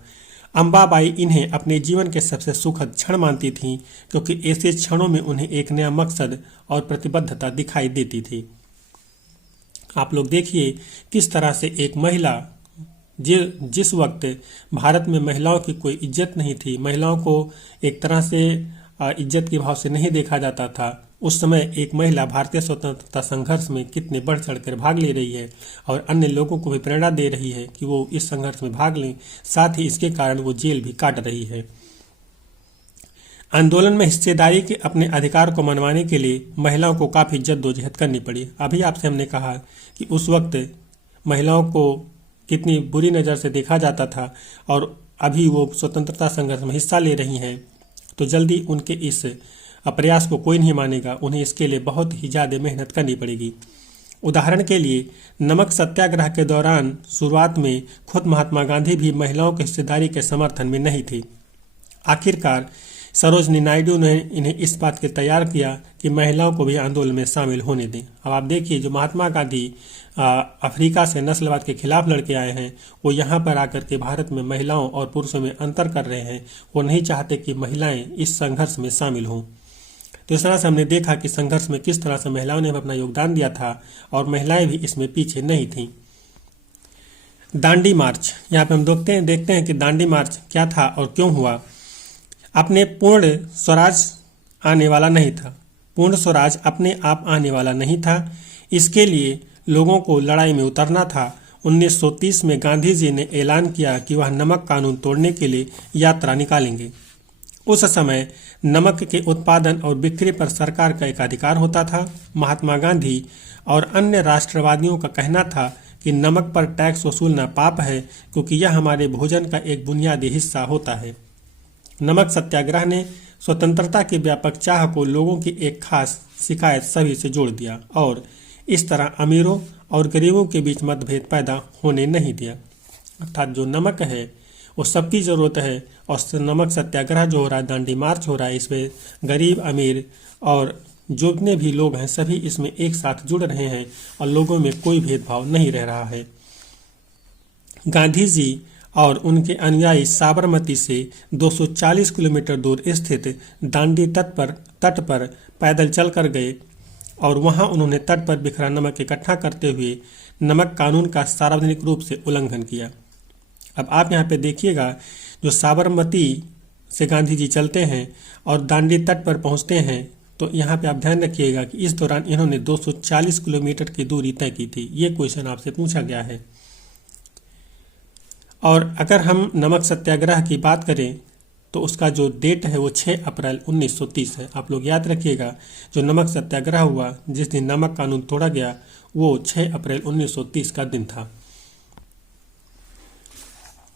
अंबाबाई इन्हें अपने जीवन के सबसे सुखद क्षण मानती थीं, क्योंकि ऐसे क्षणों में उन्हें एक नया मकसद और प्रतिबद्धता दिखाई देती थी। आप लोग देखिए किस तरह से एक महिला, जिस वक्त भारत में महिलाओं की कोई इज्जत नहीं थी, महिलाओं को एक तरह से इज्जत के भाव से नहीं देखा जाता था, उस समय एक महिला भारतीय स्वतंत्रता संघर्ष में कितने बढ़ चढ़कर भाग ले रही है और अन्य लोगों को भी प्रेरणा दे रही है कि वो इस संघर्ष में भाग लें। साथ ही इसके कारण वो जेल भी काट रही है। आंदोलन में हिस्सेदारी के अपने अधिकार को मनवाने के लिए महिलाओं को काफ़ी जद्दोजहद करनी पड़ी। अभी आपसे हमने कहा कि उस वक्त महिलाओं को कितनी बुरी नज़र से देखा जाता था और अभी वो स्वतंत्रता संघर्ष में हिस्सा ले रही हैं, तो जल्दी उनके इस प्रयास को कोई नहीं मानेगा। उन्हें इसके लिए बहुत ही ज़्यादा मेहनत करनी पड़ेगी। उदाहरण के लिए नमक सत्याग्रह के दौरान शुरुआत में खुद महात्मा गांधी भी महिलाओं की हिस्सेदारी के समर्थन में नहीं थी। आखिरकार सरोजनी नायडू ने इन्हें इस बात के तैयार किया कि महिलाओं को भी आंदोलन में शामिल होने दें। अब आप देखिए जो महात्मा गांधी अफ्रीका से नस्लवाद के खिलाफ लड़के आए हैं, वो यहाँ पर आकर के भारत में महिलाओं और पुरुषों में अंतर कर रहे हैं। वो नहीं चाहते कि महिलाएं इस संघर्ष में शामिल हों। तो इस तरह से हमने देखा कि संघर्ष में किस तरह से महिलाओं ने भी अपना योगदान दिया था और महिलाएं भी इसमें पीछे नहीं थीं। दांडी मार्च, यहाँ पे हम देखते हैं कि दांडी मार्च क्या था और क्यों हुआ। अपने पूर्ण स्वराज आने वाला नहीं था, पूर्ण स्वराज अपने आप आने वाला नहीं था। इसके लिए लोगों को लड़ाई में उतरना था। 1930 में गांधी जी ने ऐलान किया कि वह नमक कानून तोड़ने के लिए यात्रा निकालेंगे। उस समय नमक के उत्पादन और बिक्री पर सरकार का एक अधिकार होता था। महात्मा गांधी और अन्य राष्ट्रवादियों का कहना था कि नमक पर टैक्स वसूलना पाप है, क्योंकि यह हमारे भोजन का एक बुनियादी हिस्सा होता है। नमक सत्याग्रह ने स्वतंत्रता की व्यापक चाह को लोगों की एक खास शिकायत सभी से जोड़ दिया और इस तरह अमीरों और गरीबों के बीच मतभेद पैदा होने नहीं दिया। अर्थात जो नमक है वो सबकी ज़रूरत है और नमक सत्याग्रह जो हो रहा है, दांडी मार्च हो रहा है, इसमें गरीब अमीर और जितने भी लोग हैं सभी इसमें एक साथ जुड़ रहे हैं और लोगों में कोई भेदभाव नहीं रह रहा है। गांधी जी और उनके अनुयायी साबरमती से 240 किलोमीटर दूर स्थित दांडी तट पर पैदल चलकर गए और वहां उन्होंने तट पर बिखरा नमक इकट्ठा करते हुए नमक कानून का सार्वजनिक रूप से उल्लंघन किया। अब आप यहाँ पे देखिएगा, जो साबरमती से गांधी जी चलते हैं और दांडी तट पर पहुँचते हैं, तो यहाँ पे आप ध्यान रखिएगा कि इस दौरान इन्होंने 240 किलोमीटर की दूरी तय की थी। ये क्वेश्चन आपसे पूछा गया है। और अगर हम नमक सत्याग्रह की बात करें तो उसका जो डेट है वो 6 अप्रैल 1930 है। आप लोग याद रखिएगा, जो नमक सत्याग्रह हुआ, जिस दिन नमक कानून तोड़ा गया, वो 6 अप्रैल 1930 का दिन था।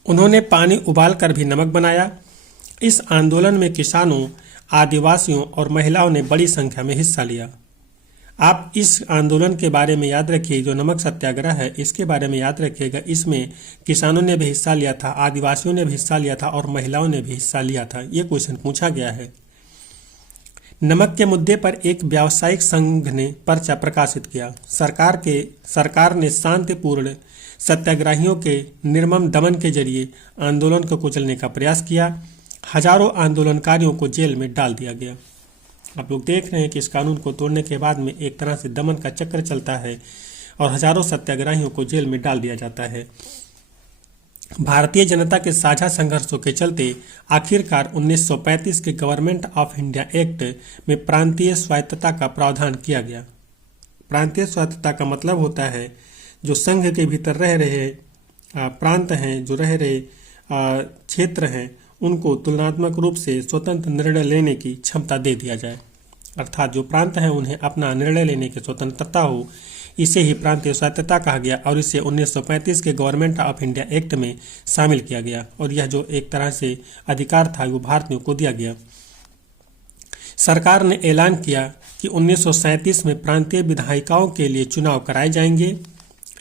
उन्होंने पानी उबाल कर भी नमक बनाया। इस आंदोलन में किसानों, आदिवासियों और महिलाओं ने बड़ी संख्या में हिस्सा लिया। आप इस आंदोलन के बारे में याद रखिए, जो नमक सत्याग्रह है इसके बारे में याद रखिएगा। इसमें किसानों ने भी हिस्सा लिया था, आदिवासियों ने भी हिस्सा लिया था और महिलाओं ने भी हिस्सा लिया था। ये क्वेश्चन पूछा गया है। नमक के मुद्दे पर एक व्यावसायिक संघ ने पर्चा प्रकाशित किया। सरकार ने शांतिपूर्ण सत्याग्रहियों के निर्मम दमन के जरिए आंदोलन को कुचलने का प्रयास किया। हजारों आंदोलनकारियों को जेल में डाल दिया गया। आप लोग देख रहे हैं कि इस कानून को तोड़ने के बाद में एक तरह से दमन का चक्र चलता है और हजारों सत्याग्रहियों को जेल में डाल दिया जाता है। भारतीय जनता के साझा संघर्षों के चलते आखिरकार 1935 के गवर्नमेंट ऑफ इंडिया एक्ट में प्रांतीय स्वायत्तता का प्रावधान किया गया। प्रांतीय स्वायत्तता का मतलब होता है जो संघ के भीतर रह रहे प्रांत हैं, जो रह रहे क्षेत्र हैं, उनको तुलनात्मक रूप से स्वतंत्र निर्णय लेने की क्षमता दे दिया जाए। अर्थात जो प्रांत हैं उन्हें अपना निर्णय लेने की स्वतंत्रता हो, इसे ही प्रांतीय स्वायत्तता कहा गया और इसे 1935 के गवर्नमेंट ऑफ इंडिया एक्ट में शामिल किया गया और यह जो एक तरह से अधिकार था वो भारतीयों को दिया गया। सरकार ने ऐलान किया कि 1937 में प्रांतीय विधायिकाओं के लिए चुनाव कराए जाएंगे।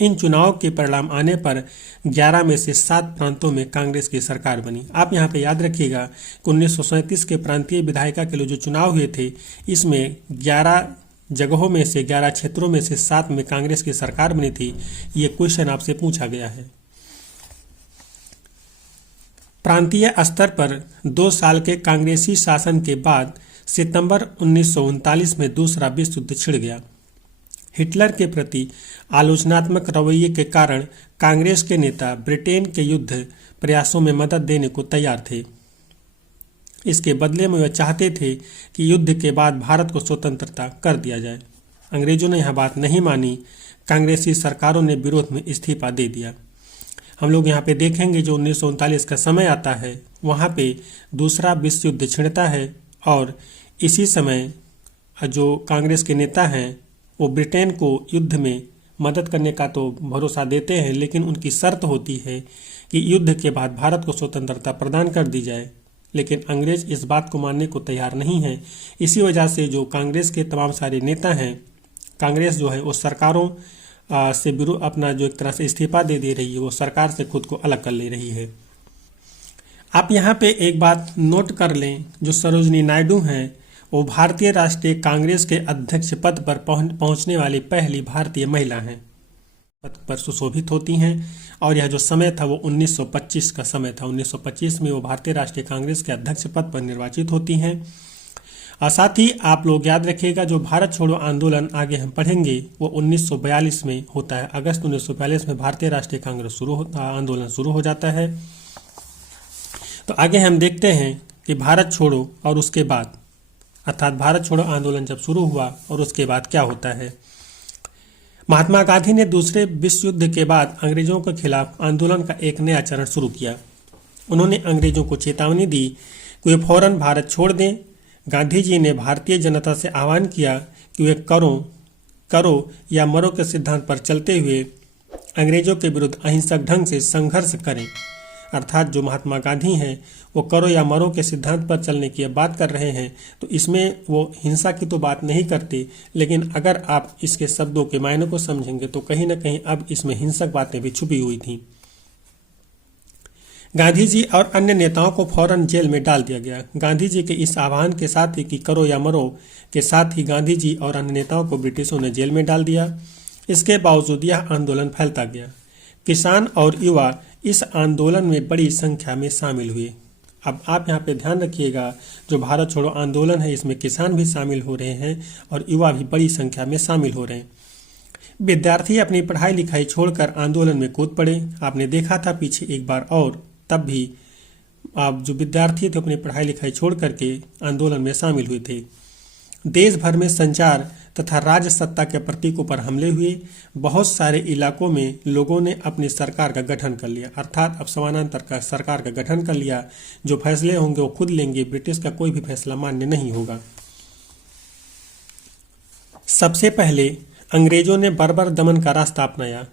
इन चुनाव के परिणाम आने पर 11 में से 7 प्रांतों में कांग्रेस की सरकार बनी। आप यहाँ पे याद रखिएगा कि 1937 के प्रांतीय विधायिका के लिए जो चुनाव हुए थे, इसमें 11 जगहों में से 11 क्षेत्रों में से 7 में कांग्रेस की सरकार बनी थी। ये क्वेश्चन आपसे पूछा गया है। प्रांतीय स्तर पर 2 साल के कांग्रेसी शासन के बाद सितंबर 1939 में दूसरा विश्व युद्ध छिड़ गया। हिटलर के प्रति आलोचनात्मक रवैये के कारण कांग्रेस के नेता ब्रिटेन के युद्ध प्रयासों में मदद देने को तैयार थे। इसके बदले में वे चाहते थे कि युद्ध के बाद भारत को स्वतंत्रता कर दिया जाए। अंग्रेजों ने यह बात नहीं मानी। कांग्रेसी सरकारों ने विरोध में इस्तीफा दे दिया। हम लोग यहाँ पे देखेंगे जो 1939 का समय आता है, वहाँ पे दूसरा विश्व युद्ध छिड़ता है और इसी समय जो कांग्रेस के नेता हैं वो ब्रिटेन को युद्ध में मदद करने का तो भरोसा देते हैं, लेकिन उनकी शर्त होती है कि युद्ध के बाद भारत को स्वतंत्रता प्रदान कर दी जाए। लेकिन अंग्रेज इस बात को मानने को तैयार नहीं है। इसी वजह से जो कांग्रेस के तमाम सारे नेता हैं, कांग्रेस जो है वो सरकारों से अपना जो एक तरह से इस्तीफा दे रही है, वो सरकार से खुद को अलग कर ले रही है। आप यहाँ पे एक बात नोट कर लें, जो सरोजनी नायडू हैं वो भारतीय राष्ट्रीय कांग्रेस के अध्यक्ष पद पर पहुंचने वाली पहली भारतीय महिला हैं। पद पर सुशोभित होती हैं और यह जो समय था वो 1925 का समय था। 1925 में वो भारतीय राष्ट्रीय कांग्रेस के अध्यक्ष पद पर निर्वाचित होती हैं और साथ ही आप लोग याद रखिएगा, जो भारत छोड़ो आंदोलन आगे हम पढ़ेंगे वो 1942 में होता है। अगस्त 1942 में भारतीय राष्ट्रीय कांग्रेस आंदोलन शुरू हो जाता है। तो आगे हम देखते हैं कि भारत छोड़ो और उसके बाद, अर्थात भारत छोड़ो आंदोलन जब शुरू हुआ और उसके बाद क्या होता है। महात्मा गांधी ने दूसरे विश्व युद्ध के बाद अंग्रेजों के खिलाफ आंदोलन का एक नया चरण शुरू किया। उन्होंने अंग्रेजों को चेतावनी दी कि वे फौरन भारत छोड़ दें। गांधी जी ने भारतीय जनता से आह्वान किया कि वे करो या मरो के सिद्धांत पर चलते हुए अंग्रेजों के विरुद्ध अहिंसक ढंग से संघर्ष करें। अर्थात जो महात्मा गांधी हैं वो करो या मरो के सिद्धांत पर चलने की बात कर रहे हैं, तो इसमें वो हिंसा की तो बात नहीं करते, लेकिन अगर आप इसके शब्दों के मायने को समझेंगे तो कहीं ना कहीं अब इसमें हिंसक बातें भी छुपी हुई थीं। गांधी जी और अन्य नेताओं को फौरन जेल में डाल दिया गया। गांधी जी के इस आह्वान के साथ ही कि करो या मरो के साथ ही गांधी जी और अन्य नेताओं को ब्रिटिशों ने जेल में डाल दिया। इसके बावजूद यह आंदोलन फैलता गया। किसान और युवा इस आंदोलन में बड़ी संख्या में शामिल हुए। अब आप यहाँ पे ध्यान रखिएगा, जो भारत छोड़ो आंदोलन है इसमें किसान भी शामिल हो रहे हैं और युवा भी बड़ी संख्या में शामिल हो रहे हैं। विद्यार्थी अपनी पढ़ाई लिखाई छोड़कर आंदोलन में कूद पड़े। आपने देखा था पीछे एक बार, और तब भी आप जो विद्यार्थी थे अपनी पढ़ाई लिखाई छोड़ करके आंदोलन में शामिल हुए थे। देश भर में संचार तथा राज्य सत्ता के प्रतीकों पर हमले हुए। बहुत सारे इलाकों में लोगों ने अपनी सरकार का गठन कर लिया, अर्थात अब समानांतर का सरकार का गठन कर लिया। जो फैसले होंगे वो खुद लेंगे, ब्रिटिश का कोई भी फैसला मान्य नहीं होगा। सबसे पहले अंग्रेजों ने बर्बर दमन का रास्ता अपनाया।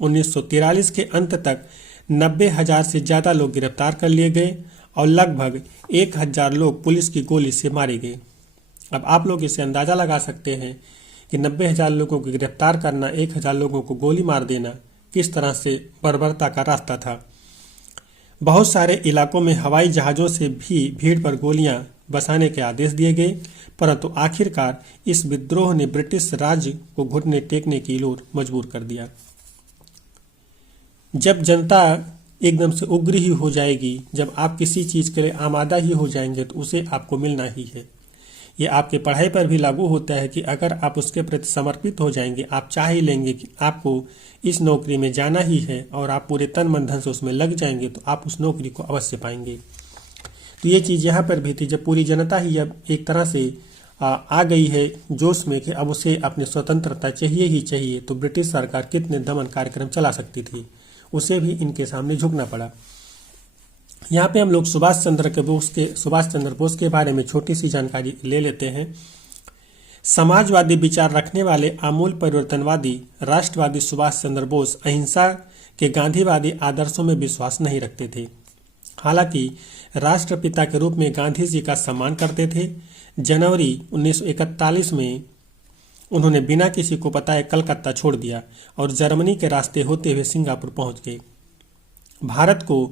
1943 के अंत तक 90,000 से ज़्यादा लोग गिरफ्तार कर लिए गए और लगभग 1,000 लोग पुलिस की गोली से मारे गए। अब आप लोग इसे अंदाज़ा लगा सकते हैं कि 90,000 लोगों को गिरफ्तार करना, 1,000 लोगों को गोली मार देना किस तरह से बर्बरता का रास्ता था। बहुत सारे इलाकों में हवाई जहाज़ों से भी भीड़ पर गोलियां बसाने के आदेश दिए गए, परंतु आखिरकार इस विद्रोह ने ब्रिटिश राज्य को घुटने टेकने की ओर मजबूर कर दिया। जब जनता एकदम से उग्र ही हो जाएगी, जब आप किसी चीज़ के लिए आमादा ही हो जाएंगे, तो उसे आपको मिलना ही है। ये आपके पढ़ाई पर भी लागू होता है कि अगर आप उसके प्रति समर्पित हो जाएंगे, आप चाह ही लेंगे कि आपको इस नौकरी में जाना ही है और आप पूरे तन मन धन से उसमें लग जाएंगे, तो आप उस नौकरी को अवश्य पाएंगे। तो ये चीज़ यहाँ पर भी थी। जब पूरी जनता ही अब एक तरह से आ गई है जोश में कि अब उसे अपनी स्वतंत्रता चाहिए ही चाहिए, तो ब्रिटिश सरकार कितने दमन कार्यक्रम चला सकती थी, उसे भी इनके सामने झुकना पड़ा। यहाँ पे हम लोग सुभाष चंद्र बोस के बारे में छोटी सी जानकारी ले लेते हैं। समाजवादी विचार रखने वाले आमूल परिवर्तनवादी राष्ट्रवादी सुभाष चंद्र बोस अहिंसा के गांधीवादी आदर्शों में विश्वास नहीं रखते थे। हालांकि राष्ट्रपिता के रूप में गांधी जी का सम्मान करते थे। जनवरी 1941 में उन्होंने बिना किसी को बताए कलकत्ता छोड़ दिया और जर्मनी के रास्ते होते हुए सिंगापुर पहुंच गए। भारत को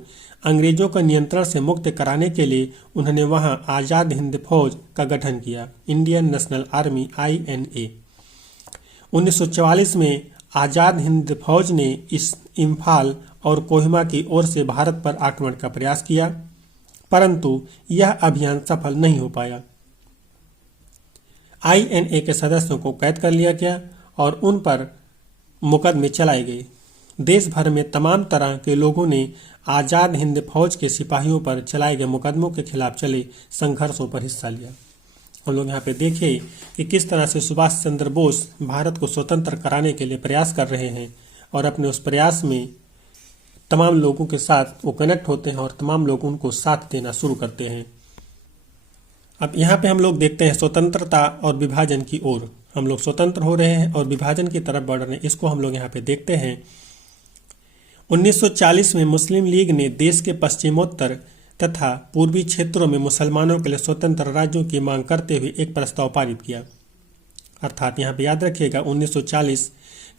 अंग्रेजों का नियंत्रण से मुक्त कराने के लिए उन्होंने वहां आज़ाद हिंद फौज का गठन किया, इंडियन नेशनल आर्मी INA। 1944 में आज़ाद हिंद फौज ने इस इम्फाल और कोहिमा की ओर से भारत पर आक्रमण का प्रयास किया, परंतु यह अभियान सफल नहीं हो पाया। INA के सदस्यों को कैद कर लिया गया और उन पर मुकदमे चलाए गए। देश भर में तमाम तरह के लोगों ने आज़ाद हिंद फौज के सिपाहियों पर चलाए गए मुकदमों के खिलाफ चले संघर्षों पर हिस्सा लिया। हम लोग यहाँ पे देखें कि किस तरह से सुभाष चंद्र बोस भारत को स्वतंत्र कराने के लिए प्रयास कर रहे हैं और अपने उस प्रयास में तमाम लोगों के साथ वो कनेक्ट होते हैं और तमाम लोग उनको साथ देना शुरू करते हैं। अब यहाँ पे हम लोग देखते हैं स्वतंत्रता और विभाजन की ओर। हम लोग स्वतंत्र हो रहे हैं और विभाजन की तरफ बढ़ रहे हैं, इसको हम लोग यहाँ पे देखते हैं। 1940 में मुस्लिम लीग ने देश के पश्चिमोत्तर तथा पूर्वी क्षेत्रों में मुसलमानों के लिए स्वतंत्र राज्यों की मांग करते हुए एक प्रस्ताव पारित किया। अर्थात यहाँ पे याद रखिएगा 1940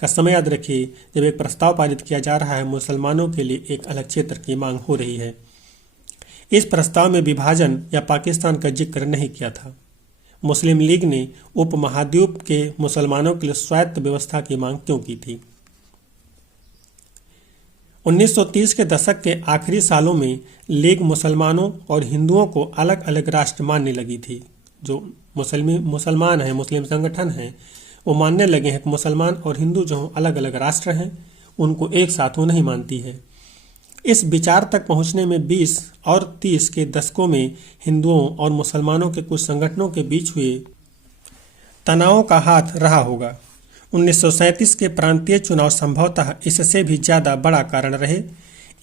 का समय याद रखिए, जब एक प्रस्ताव पारित किया जा रहा है, मुसलमानों के लिए एक अलग क्षेत्र की मांग हो रही है। इस प्रस्ताव में विभाजन या पाकिस्तान का जिक्र नहीं किया था। मुस्लिम लीग ने उपमहाद्वीप के मुसलमानों के लिए स्वायत्त व्यवस्था की मांग क्यों की थी? 1930 के दशक के आखिरी सालों में लीग मुसलमानों और हिंदुओं को अलग अलग राष्ट्र मानने लगी थी, जो मुसलमान हैं, मुस्लिम संगठन हैं, वो मानने लगे हैं कि मुसलमान और हिंदू जो अलग अलग राष्ट्र हैं, उनको एक साथ वो नहीं मानती है। इस विचार तक पहुंचने में 20 और 30 के दशकों में हिंदुओं और मुसलमानों के कुछ संगठनों के बीच हुए तनावों का हाथ रहा होगा। 1937 के प्रांतीय चुनाव संभवतः इससे भी ज्यादा बड़ा कारण रहे।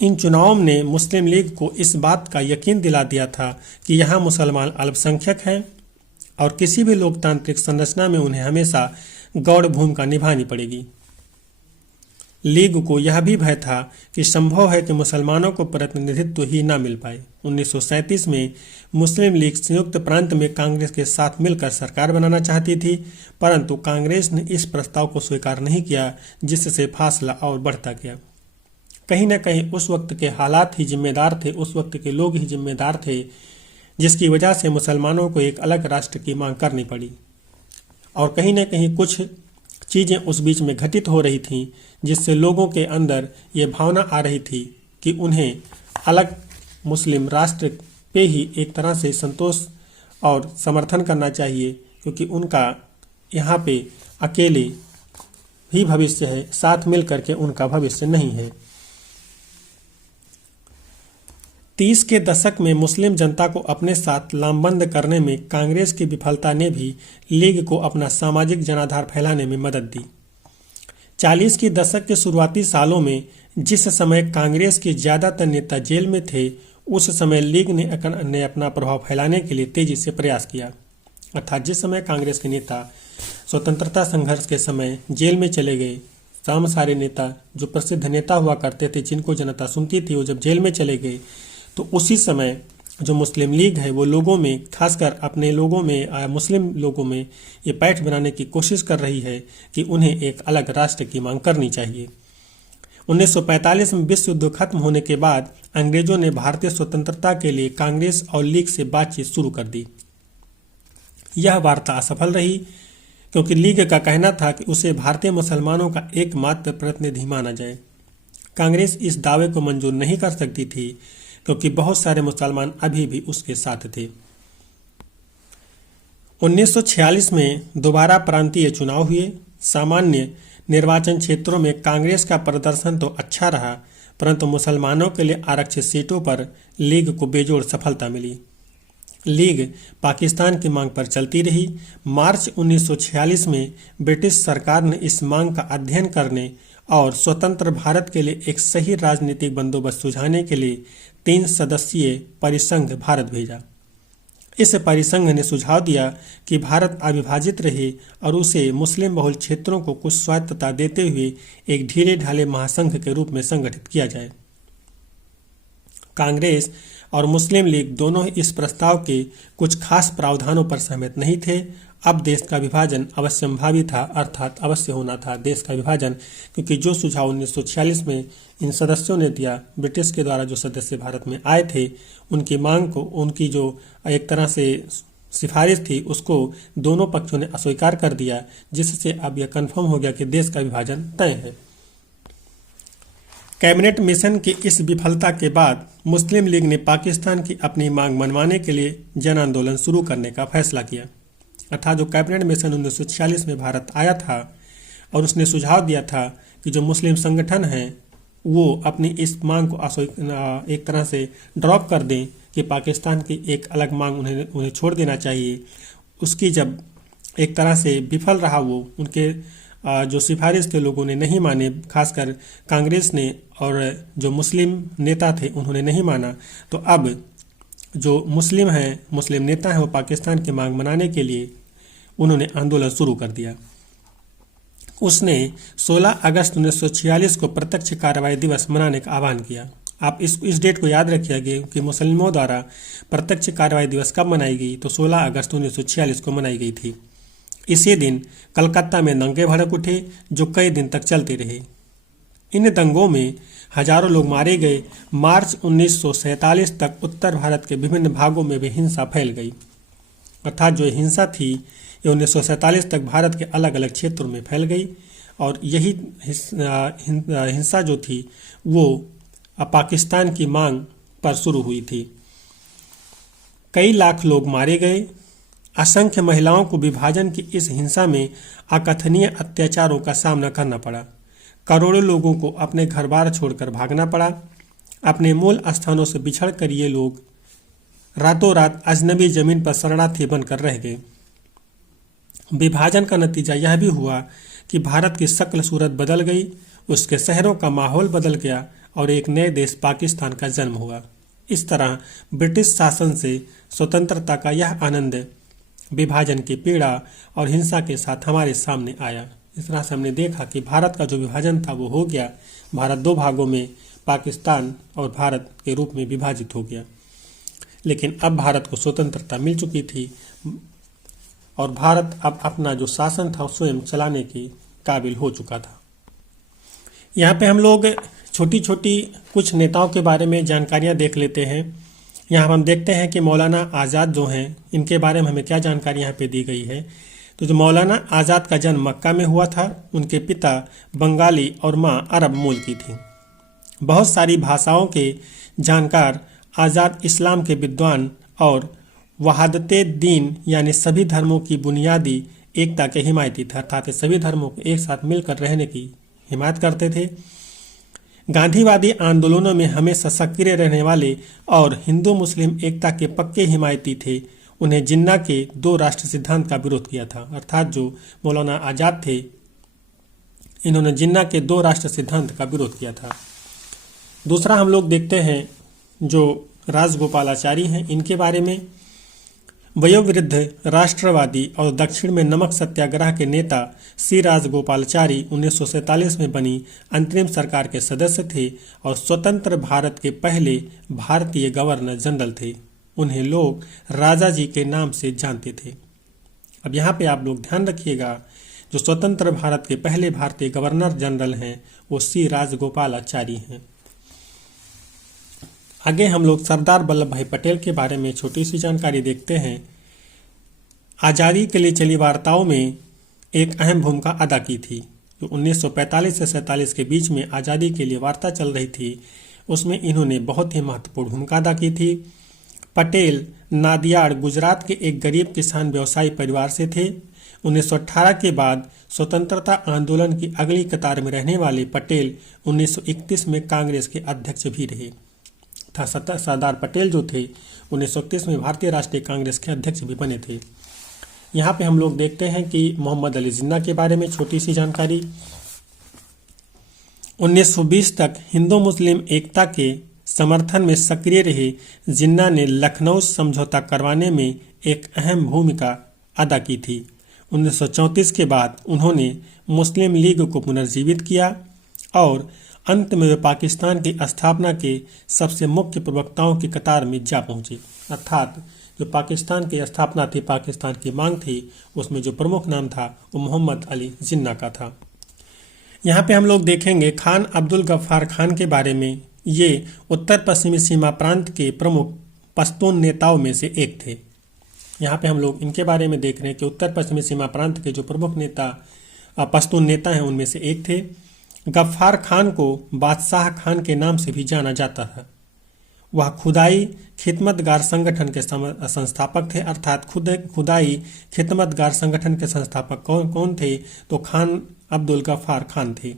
इन चुनावों ने मुस्लिम लीग को इस बात का यकीन दिला दिया था कि यहाँ मुसलमान अल्पसंख्यक हैं और किसी भी लोकतांत्रिक संरचना में उन्हें हमेशा गौड़ भूमिका निभानी पड़ेगी। लीग को यह भी भय था कि संभव है कि मुसलमानों को प्रतिनिधित्व ही न मिल पाए। 1937 में मुस्लिम लीग संयुक्त प्रांत में कांग्रेस के साथ मिलकर सरकार बनाना चाहती थी, परंतु कांग्रेस ने इस प्रस्ताव को स्वीकार नहीं किया, जिससे फासला और बढ़ता गया। कहीं न कहीं उस वक्त के हालात ही जिम्मेदार थे, उस वक्त के लोग ही जिम्मेदार थे, जिसकी वजह से मुसलमानों को एक अलग राष्ट्र की मांग करनी पड़ी। और कहीं न कहीं कुछ चीज़ें उस बीच में घटित हो रही थीं, जिससे लोगों के अंदर ये भावना आ रही थी कि उन्हें अलग मुस्लिम राष्ट्र पे ही एक तरह से संतोष और समर्थन करना चाहिए, क्योंकि उनका यहाँ पे अकेले ही भविष्य है, साथ मिल करके उनका भविष्य नहीं है। 30 के दशक में मुस्लिम जनता को अपने साथ लामबंद करने में कांग्रेस की विफलता ने भी लीग को अपना सामाजिक जनाधार फैलाने में मदद दी। 40 के दशक के शुरुआती सालों में जिस समय कांग्रेस के ज्यादातर नेता जेल में थे, उस समय लीग ने अपना प्रभाव फैलाने के लिए तेजी से प्रयास किया। अर्थात जिस समय कांग्रेस के नेता स्वतंत्रता संघर्ष के समय जेल में चले गए, तमाम सारे नेता जो प्रसिद्ध नेता हुआ करते थे, जिनको जनता सुनती थी, वो जब जेल में चले गए, तो उसी समय जो मुस्लिम लीग है वो लोगों में, खासकर अपने लोगों में, मुस्लिम लोगों में ये पैठ बनाने की कोशिश कर रही है कि उन्हें एक अलग राष्ट्र की मांग करनी चाहिए। 1945 में विश्व युद्ध खत्म होने के बाद अंग्रेजों ने भारतीय स्वतंत्रता के लिए कांग्रेस और लीग से बातचीत शुरू कर दी। यह वार्ता असफल रही, क्योंकि लीग का कहना था कि उसे भारतीय मुसलमानों का एकमात्र प्रतिनिधि माना जाए। कांग्रेस इस दावे को मंजूर नहीं कर सकती थी, क्योंकि बहुत सारे मुसलमान अभी भी उसके साथ थे। 1946 में दोबारा प्रांतीय चुनाव हुए। सामान्य निर्वाचन क्षेत्रों में कांग्रेस का प्रदर्शन तो अच्छा रहा, परंतु मुसलमानों के लिए आरक्षित सीटों पर लीग को बेजोड़ सफलता मिली। लीग पाकिस्तान की मांग पर चलती रही। मार्च 1946 में ब्रिटिश सरकार ने इस मांग का अध्ययन करने और स्वतंत्र भारत के लिए एक सही राजनीतिक बंदोबस्त सुझाने के लिए 3 सदस्यीय परिसंघ भारत भेजा। इस परिसंघ ने सुझाव दिया कि भारत अविभाजित रहे और उसे मुस्लिम बहुल क्षेत्रों को कुछ स्वायत्तता देते हुए एक ढीले ढाले महासंघ के रूप में संगठित किया जाए। कांग्रेस और मुस्लिम लीग दोनों इस प्रस्ताव के कुछ खास प्रावधानों पर सहमत नहीं थे। अब देश का विभाजन अवश्यंभावी था, अर्थात अवश्य होना था देश का विभाजन, क्योंकि जो सुझाव 1946 में इन सदस्यों ने दिया, ब्रिटिश के द्वारा जो सदस्य भारत में आए थे, उनकी मांग को, उनकी जो एक तरह से सिफारिश थी, उसको दोनों पक्षों ने अस्वीकार कर दिया, जिससे अब यह कन्फर्म हो गया कि देश का विभाजन तय है। कैबिनेट मिशन की इस विफलता के बाद मुस्लिम लीग ने पाकिस्तान की अपनी मांग मनवाने के लिए जन आंदोलन शुरू करने का फैसला किया। अर्थात जो कैबिनेट मिशन 1946 में भारत आया था और उसने सुझाव दिया था कि जो मुस्लिम संगठन हैं वो अपनी इस मांग को एक तरह से ड्रॉप कर दें कि पाकिस्तान की एक अलग मांग उन्हें छोड़ देना चाहिए। उसकी जब एक तरह से विफल रहा वो, उनके जो सिफारिश थे लोगों ने नहीं माने, खासकर कांग्रेस ने, और जो मुस्लिम नेता थे उन्होंने नहीं माना, तो अब जो मुस्लिम नेता हैं वो पाकिस्तान की मांग मनाने के लिए उन्होंने आंदोलन शुरू कर दिया। उसने 16 अगस्त 1946 को प्रत्यक्ष कार्रवाई दिवस मनाने का आह्वान किया। आप इस डेट को याद रखिएगा कि मुसलमानों द्वारा प्रत्यक्ष कार्रवाई दिवस कब मनाई गई, तो 16 अगस्त 1946 को मनाई गई थी। इसी दिन कलकत्ता में दंगे भड़क उठे जो कई दिन तक चलते रहे। इन दंगों में हजारों लोग मारे गए। मार्च 1947 तक उत्तर भारत के विभिन्न भागों में भी हिंसा फैल गई। अर्थात जो हिंसा थी ये 1947 तक भारत के अलग अलग क्षेत्रों में फैल गई, और यही हिंसा जो थी वो पाकिस्तान की मांग पर शुरू हुई थी। कई लाख लोग मारे गए असंख्य महिलाओं को विभाजन की इस हिंसा में अकथनीय अत्याचारों का सामना करना पड़ा। करोड़ों लोगों को अपने घर बार छोड़कर भागना पड़ा। अपने मूल स्थानों से बिछड़ कर ये लोग रातों रात अजनबी जमीन पर शरणार्थी बनकर रह गए। विभाजन का नतीजा यह भी हुआ कि भारत की शक्ल सूरत बदल गई, उसके शहरों का माहौल बदल गया और एक नए देश पाकिस्तान का जन्म हुआ। इस तरह ब्रिटिश शासन से स्वतंत्रता का यह आनंद विभाजन की पीड़ा और हिंसा के साथ हमारे सामने आया। इस तरह से हमने देखा कि भारत का जो विभाजन था वो हो गया। भारत दो भागों में, पाकिस्तान और भारत के रूप में विभाजित हो गया। लेकिन अब भारत को स्वतंत्रता मिल चुकी थी और भारत अब अपना जो शासन था स्वयं चलाने के काबिल हो चुका था। यहाँ पे हम लोग छोटी छोटी कुछ नेताओं के बारे में जानकारियाँ देख लेते हैं। यहाँ हम देखते हैं कि मौलाना आज़ाद जो हैं, इनके बारे में हमें क्या जानकारी यहाँ पे दी गई है। तो जो मौलाना आज़ाद का जन्म मक्का में हुआ था, उनके पिता बंगाली और माँ अरब मूल की थी। बहुत सारी भाषाओं के जानकार आज़ाद इस्लाम के विद्वान और वहादते दीन यानी सभी धर्मों की बुनियादी एकता के हिमायती थे, अर्थात सभी धर्मों को एक साथ मिलकर रहने की हिमायत करते थे। गांधीवादी आंदोलनों में हमेशा सक्रिय रहने वाले और हिंदू मुस्लिम एकता के पक्के हिमायती थे। उन्हें जिन्ना के दो राष्ट्र सिद्धांत का विरोध किया था, अर्थात जो मौलाना आज़ाद थे, इन्होंने जिन्ना के दो राष्ट्र सिद्धांत का विरोध किया था। दूसरा हम लोग देखते हैं जो राजगोपालाचारी हैं, इनके बारे में। वयोवृद्ध राष्ट्रवादी और दक्षिण में नमक सत्याग्रह के नेता सी राजगोपालाचारी 1947 में बनी अंतरिम सरकार के सदस्य थे और स्वतंत्र भारत के पहले भारतीय गवर्नर जनरल थे। उन्हें लोग राजा जी के नाम से जानते थे। अब यहाँ पे आप लोग ध्यान रखिएगा, जो स्वतंत्र भारत के पहले भारतीय गवर्नर जनरल हैं वो सी राजगोपालाचारी हैं। आगे हम लोग सरदार वल्लभ भाई पटेल के बारे में छोटी सी जानकारी देखते हैं। आज़ादी के लिए चली वार्ताओं में एक अहम भूमिका अदा की थी। जो 1945 से 47 के बीच में आज़ादी के लिए वार्ता चल रही थी, उसमें इन्होंने बहुत ही महत्वपूर्ण भूमिका अदा की थी। पटेल नादियाड़ गुजरात के एक गरीब किसान व्यवसायी परिवार से थे। 1918 के बाद स्वतंत्रता आंदोलन की अगली कतार में रहने वाले पटेल 1931 में कांग्रेस के अध्यक्ष भी रहे। सरदार पटेल जो थे 1931 में भारतीय राष्ट्रीय कांग्रेस के अध्यक्ष भी बने थे। यहाँ पे हम लोग देखते हैं कि मोहम्मद अली जिन्ना के बारे में छोटी सी जानकारी। 1920 तक हिंदू मुस्लिम एकता के समर्थन में सक्रिय रहे जिन्ना ने लखनऊ समझौता करवाने में एक अहम भूमिका अदा की थी। 1934 के बाद उन्होंने मुस्लिम लीग को पुनर्जीवित किया और अंत में वे पाकिस्तान की स्थापना के सबसे मुख्य प्रवक्ताओं की कतार में जा पहुंचे। अर्थात जो पाकिस्तान की स्थापना थी, पाकिस्तान की मांग थी, उसमें जो प्रमुख नाम था वो मोहम्मद अली जिन्ना का था। यहाँ पे हम लोग देखेंगे खान अब्दुल गफ्फार खान के बारे में। ये उत्तर पश्चिमी सीमा प्रांत के प्रमुख पश्तून नेताओं में से एक थे। यहाँ पे हम लोग इनके बारे में देख रहे हैं कि उत्तर पश्चिमी सीमा प्रांत के जो प्रमुख नेता पश्तून नेता हैं उनमें से एक थे। गफ्फार खान को बादशाह खान के नाम से भी जाना जाता था। वह खुदाई खिदमतगार संगठन के संस्थापक थे, अर्थात खुदाई खिदमतगार संगठन के संस्थापक कौन थे? तो खान अब्दुल गफ्फार खान थे।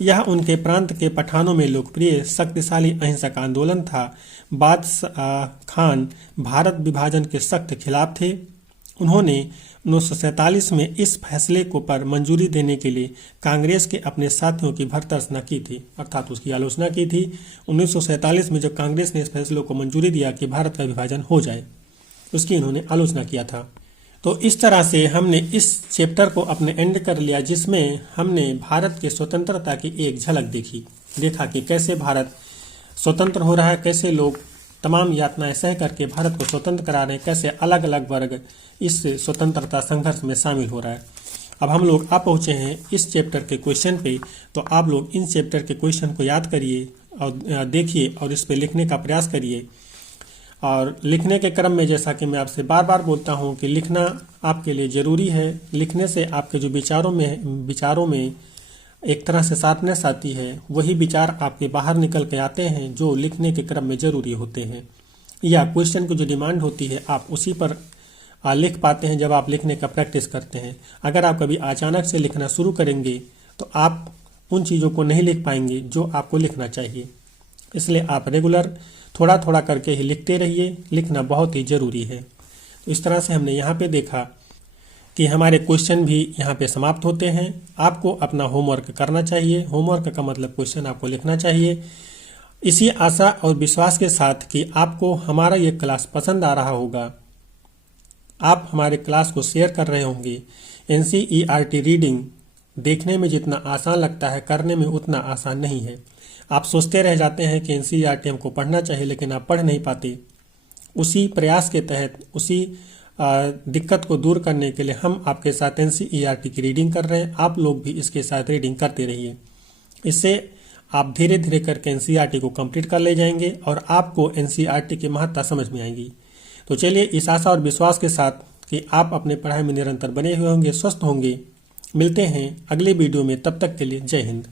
यह उनके प्रांत के पठानों में लोकप्रिय शक्तिशाली अहिंसक आंदोलन था। बादशाह खान भारत विभाजन के सख्त खिलाफ थे। उन्होंने 1947 में इस फैसले को पर मंजूरी देने के लिए कांग्रेस के अपने साथियों की भर्त्सना की थी, अर्थात उसकी आलोचना की थी। 1947 में जब कांग्रेस ने इस फैसले को मंजूरी दिया कि भारत का विभाजन हो जाए, उसकी इन्होंने आलोचना किया था। तो इस तरह से हमने इस चैप्टर को अपने एंड कर लिया, जिसमें हमने भारत के स्वतंत्रता की एक झलक देखा कि कैसे भारत स्वतंत्र हो रहा है, कैसे लोग तमाम यातनाएं सह करके भारत को स्वतंत्र करा रहे हैं, कैसे अलग अलग वर्ग इस स्वतंत्रता संघर्ष में शामिल हो रहा है। अब हम लोग आ पहुंचे हैं इस चैप्टर के क्वेश्चन पे। तो आप लोग इन चैप्टर के क्वेश्चन को याद करिए और देखिए और इस पे लिखने का प्रयास करिए। और लिखने के क्रम में जैसा कि मैं आपसे बार बार बोलता हूं कि लिखना आपके लिए ज़रूरी है। लिखने से आपके जो विचारों में एक तरह से शार्पनेस आती है, वही विचार आपके बाहर निकल के आते हैं जो लिखने के क्रम में ज़रूरी होते हैं। या क्वेश्चन की जो डिमांड होती है आप उसी पर लिख पाते हैं जब आप लिखने का प्रैक्टिस करते हैं। अगर आप कभी अचानक से लिखना शुरू करेंगे तो आप उन चीज़ों को नहीं लिख पाएंगे जो आपको लिखना चाहिए। इसलिए आप रेगुलर थोड़ा थोड़ा करके ही लिखते रहिए, लिखना बहुत ही ज़रूरी है। तो इस तरह से हमने यहाँ पे देखा कि हमारे क्वेश्चन भी यहाँ पे समाप्त होते हैं। आपको अपना होमवर्क करना चाहिए। होमवर्क का मतलब क्वेश्चन आपको लिखना चाहिए। इसी आशा और विश्वास के साथ कि आपको हमारा ये क्लास पसंद आ रहा होगा, आप हमारे क्लास को शेयर कर रहे होंगे। NCERT रीडिंग देखने में जितना आसान लगता है, करने में उतना आसान नहीं है। आप सोचते रह जाते हैं कि NCERT हमको पढ़ना चाहिए, लेकिन आप पढ़ नहीं पाते। उसी प्रयास के तहत, उसी दिक्कत को दूर करने के लिए हम आपके साथ NCERT की रीडिंग कर रहे हैं। आप लोग भी इसके साथ रीडिंग करते रहिए। इससे आप धीरे धीरे करके NCERT को कंप्लीट कर ले जाएंगे और आपको NCERT की महत्ता समझ में आएगी। तो चलिए, इस आशा और विश्वास के साथ कि आप अपने पढ़ाई में निरंतर बने हुए होंगे, स्वस्थ होंगे, मिलते हैं अगले वीडियो में। तब तक के लिए जय हिंद।